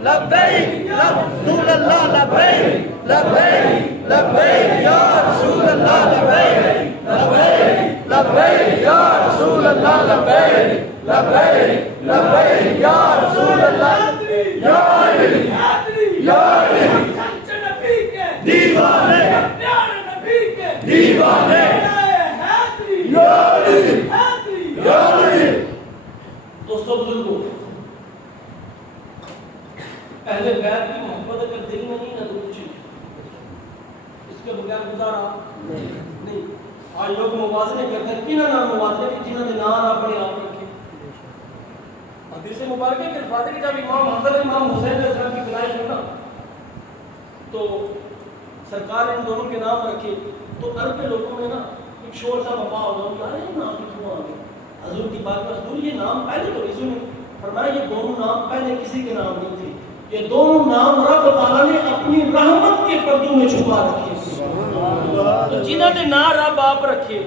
لبیک رسول اللہ لبیک لبیک لبیک یا رسول اللہ لبیک لبیک لبیک یا رسول اللہ لبیک لبیک لبیک یا رسول اللہ یا علی یا علی دیوانے دیوانے یا علی یا علی دوستو بزرگوں اہل بیت کی محبت اگر دل میں نہیں نہ تو کچھ اس کے بغیر گزارا نہیں آج لوگ موازنے کرتے ہیں کنہ نام موازنے کہ جنہوں نے نام اپنے آپ رکھے حدیث مبارکہ کے الفاظ ہے کہ جب امام حسن امام حسین علیہ السلام کی پیدائش ہونا تو سرکار ان دونوں کے نام رکھے تو عرب کے لوگوں میں نا ایک شور سا بپا ہوگا کہ یہ نام کیوں آ گیا حضور کی بات پر حضور یہ نام پہلے تو نہیں سنے فرمایا یہ دونوں نام پہلے کسی کے نام نہیں تھے یہ دونوں نام رب تعالیٰ نے اپنی رحمت کے پردوں میں چھپا رکھے تو جنہاں نے نا رب آپ رکھے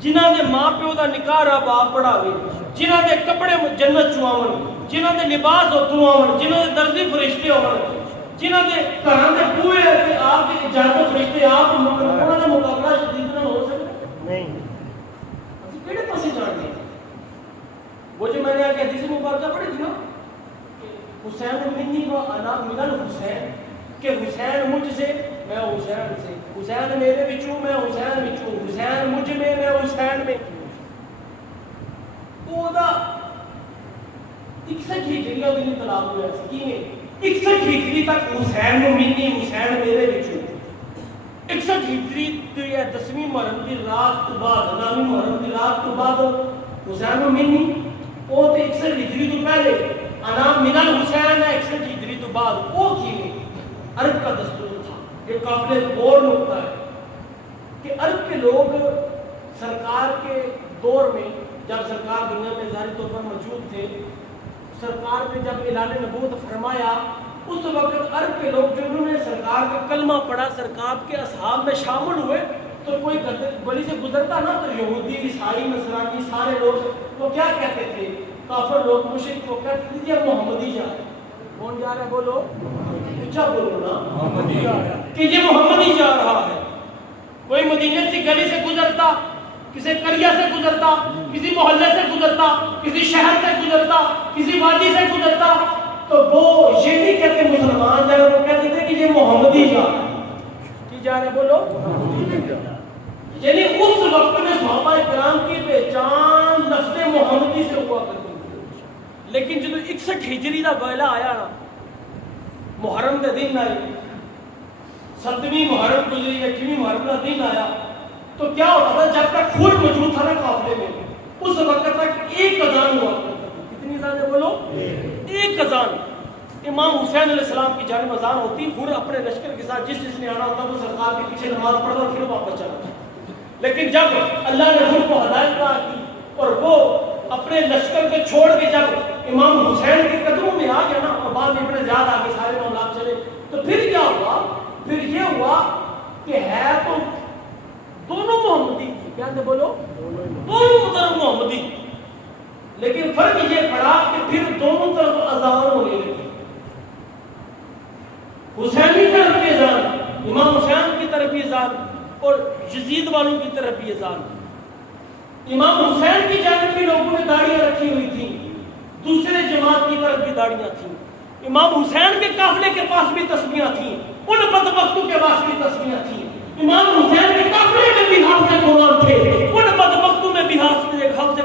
جنہاں نے ماں پیو دا نکاح رب آپ پڑھاوے جنہاں نے کپڑے جنت چواون جنہاں نے لباس اترو آون جنہاں نے درزی فرشتے ہون جنہاں نے گھراں دے بوئے کہ آپ کے اجازت فرشتے آپ انہاں نے مقابلہ شدید نہ ہو سکتا نہیں اسی کیڑے پاسے جان گے وہ جو میں نے آگے حدیث مبارکہ پڑھی تھی نا حسین منی و انا من الحسین کہ حسین مجھ سے میں حسین سے حسین میرے بچوں میں حسین بچوں حسین مجھ میں حسین میں وہ دا ایک سچی جگہ بھی طلاق ہوا ہے کی میں 61 ہجری تک حسین نو ملنی حسین میرے وچوں 61 ہجری دی 10ویں محرم دی رات تو بعد 9ویں محرم دی رات تو بعد حسین نو ملنی او تے 61 ہجری تو پہلے انا من الحسین 61 ہجری تو بعد او کی عرب کا دستور تھا. یہ قابل غور نقطہ ہے کہ عرب کے لوگ سرکار کے دور میں جب سرکار دنیا میں ظاہری طور پر موجود تھے سرکار نے جب اعلان نبوت فرمایا اس وقت عرب کے لوگ جنہوں نے سرکار کا کلمہ پڑھا سرکار کے اصحاب میں شامل ہوئے تو کوئی گلی سے گزرتا نا تو یہودی عیسائی نصرانی سارے لوگ وہ کیا کہتے تھے کافر لوگ مشرک کو کہتے تھے یہ محمدی جا رہا ہے. کون جا رہا ہے بولو اونچا بولو نا محمدی جا رہا ہے کہ یہ محمدی جا رہا ہے. کوئی مدینے سے گلی سے گزرتا کسی قریہ سے گزرتا کسی محلے سے گزرتا کسی شہر سے گزرتا کسی وادی سے گزرتا تو وہ یہ نہیں کہتے مسلمان جا رہے وہ کہتے تھے کہ یہ محمدی جا رہا ہے. کی جا رہے بولو یعنی اس وقت میں صحابہ کرام کی پہچان لفظ محمدی سے ہوا کرتی تھی. لیکن جب 61 ہجری کا گویلا آیا نا محرم کا دن آئی 7ویں محرم گزری 8ویں محرم کا دن آیا تو کیا ہوتا تھا جب تک خود موجود تھا نا قافلے میں اس وقت تک ایک اذان ہوا کرتی تھی. کتنی اذانیں بولو ایک اذان. امام حسین علیہ السلام کی جانب اذان ہوتی پورے اپنے لشکر کے ساتھ جس نے آنا ہوتا وہ سرکار کے پیچھے نماز پڑھتا اور پھر واپس چلا جاتا. لیکن جب اللہ نے ان کو ہدایت کی اور وہ اپنے لشکر کو چھوڑ کے جب امام حسین کے قدموں میں آ گیا نا اور بعد میں بڑے زیادہ آگے سارے معاملات چلے تو پھر کیا ہوا پھر یہ ہوا کہ ہے تو دونوں محمدی کیا تھے بولو دونوں طرف محمدی لیکن فرق یہ پڑا کہ پھر دونوں طرف اذان ہونے لگی. حسینی طرف بھی اذان امام حسین کی طرف بھی اذان اور یزید والوں کی طرف بھی اذان. امام حسین کی جانب بھی لوگوں نے داڑیاں رکھی ہوئی تھیں دوسرے جماعت کی طرف بھی داڑیاں تھیں. امام حسین کے قافلے کے پاس بھی تسبیحاں تھیں ان بدبختوں کے پاس بھی تسبیحاں تھیں. امام حسین کے قافلے میں بھی حافظ قرآن تھے ان بدبختوں میں بھی حافظ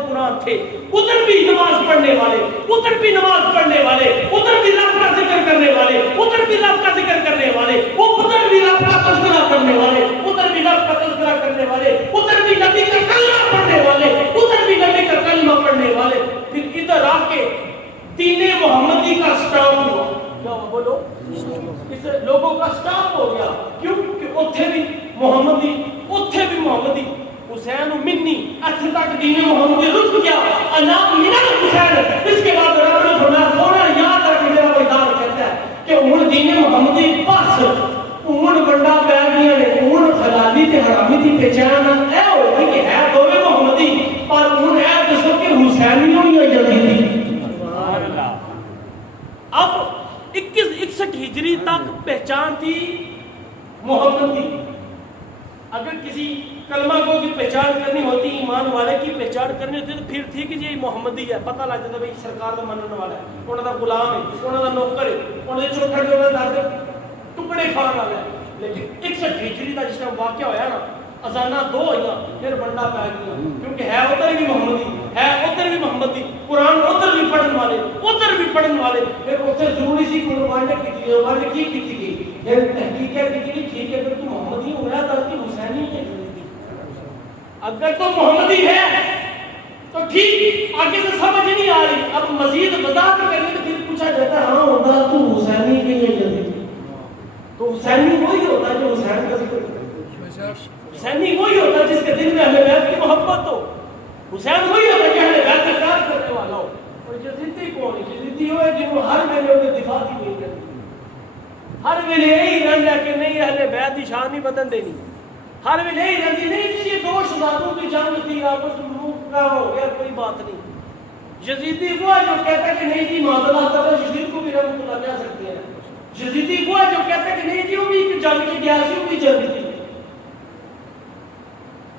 قرآن تھے. ادھر بھی نماز پڑھنے والے ادھر بھی نماز پڑھنے والے ادھر بھی رب کا ذکر کرنے والے ادھر بھی رب کا ذکر کرنے والے ادھر بھی رب کا تذکرہ کرنے والے ادھر بھی رب کا تذکرہ کرنے والے ادھر بھی نبی کا کلمہ پڑھنے والے ادھر بھی نبی کا کلمہ پڑھنے والے. پھر ادھر آ کے دین محمدی کا اسٹاپ ہوا. کیا ہوا بولو اس لوگوں کا اسٹاپ ہو گیا کیوں کہ اتھے بھی محمدی اتھے بھی محمدی. حسین منی اتھے تک دین محمدی رک گیا انا من الحسین. اس کے بعد رب نے فرمایا سونا یاد رکھ میرا ویدان کہتا ہے کہ ان دین محمدی پاس ان بندہ پہ گیا نے ان حلالی تے حرامی دی پہچان اے ہوئی کہ ہے دوویں محمدی پر ان اے دسو کہ حسینی ہوئی ہے یزیدی. سبحان اللہ. اب 61 ہجری تک پہچان تھی محمدی. اگر کسی کلمہ کو کی پہچان کرنی ہوتی ایمان والے کی پہچان کرنی ہوتی تو پھر تھی کہ یہ محمدی ہے پتہ لگ جاتا بھائی سرکار کا مننے والا ہے انہوں کا غلام ہے انہوں کا نوکر ہے انہوں نے چوکھٹ جو دے ٹکڑے کھان والا ہے. لیکن 61 ہجری کا جس طرح واقعہ ہویا نا اذانہ دو ہوئی پھر بندہ پہ گیا کیونکہ ہے ادھر بھی محمدی ہے ادھر بھی محمدی قرآن ادھر بھی پڑھن والے ادھر بھی پڑھن والے. پھر اتنے ضروری سی قربانی کی کی گئی پھر تحقیق ہے کہ ٹھیک ہے اگر تو محمدی ہو رہا تھا کہ حسینی ہے اگر تو محمدی ہے تو ٹھیک آگے سے سمجھ نہیں آ رہی. اب مزید وضاحت کرنے تو پھر پوچھا جاتا ہے ہاں ہوتا تو حسینی کی ہے جلدی تو حسینی وہی ہوتا ہے جو حسین کا ذکر کرتا ہے. حسینی وہی ہوتا ہے جس کے دل میں اہل بیت کی محبت ہو. حسین وہی ہوتا ہے کہ اہل بیت کا پیار کرنے والا ہو. اور یزیدی کون ہے؟ یزیدی وہ ہے جن کو ہر ویلے ان کے دفاع کی نہیں کرتی ہر ویلے یہی رہنا کہ نہیں اہل بیت کی شان نہیں بدل دینی ہر ویلے یہی رہتی نہیں یہ دو شہزادوں کی جنگ تھی آپس میں کا ہو گیا کوئی بات نہیں. یزیدی وہ ہے جو کہتا ہے کہ نہیں جی معذرت کرو یزید کو بھی رحمت اللہ کہہ سکتے ہیں. یزیدی وہ ہے جو کہتا ہے کہ نہیں جی وہ بھی جنگ کی گیا سی وہ بھی جنگ تھی.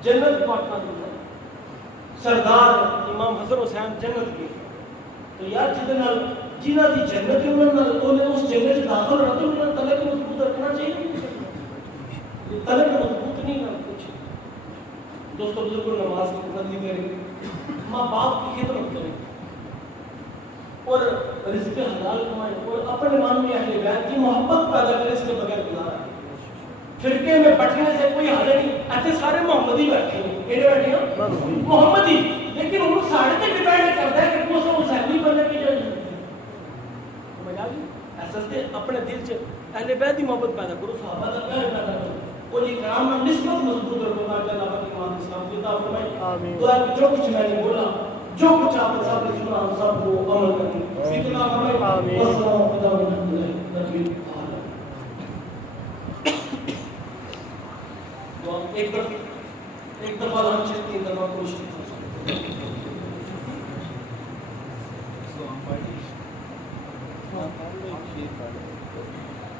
جنت پاکنا دیتا سردار امام حسن حسین جنت کے تو یار جنہ دی جنت انہوں نے اس جنت سے داخل ہونا تو انہوں نے طلب مضبوط رکھنا چاہیے. یہ طلب مضبوط نہیں ہے کچھ. دوستو بزرگوں نماز کی پابندی کریں ماں باپ کی خدمت کریں اور رزق حلال کمائے اور اپنے من میں اہل بیت کی محبت پیدا کرے، اس کے بغیر گزارا ہے۔ فرقے میں بٹنے سے کوئی حل نہیں، ایسے سارے محمدی بیٹھے ہیں، کہڑے بیٹھے ہیں محمدی، لیکن انہوں ساڑھے تے ڈیپینڈ کرتا ہے کہ وہ سب حسینی بننے کی جو سمجھ آ گئی؟ ایسا سے اپنے دل سے اہل بیت کی محبت پیدا کرو، صحابہ کا پیار پیدا کرو، اور یہ کرام میں نسبت مضبوط رکھو تاکہ اللہ پاک کی مان اسلام کی عطا فرمائے۔ دعا کہ جو کچھ میں نے بولا، جو کچھ آپ نے سب نے سنا، ہم سب کو عمل کریں، اتنا فرمائے۔ والسلام علیکم ورحمۃ اللہ۔ ایک دفعہ ہم سے 3 دفعہ کوشش کریں۔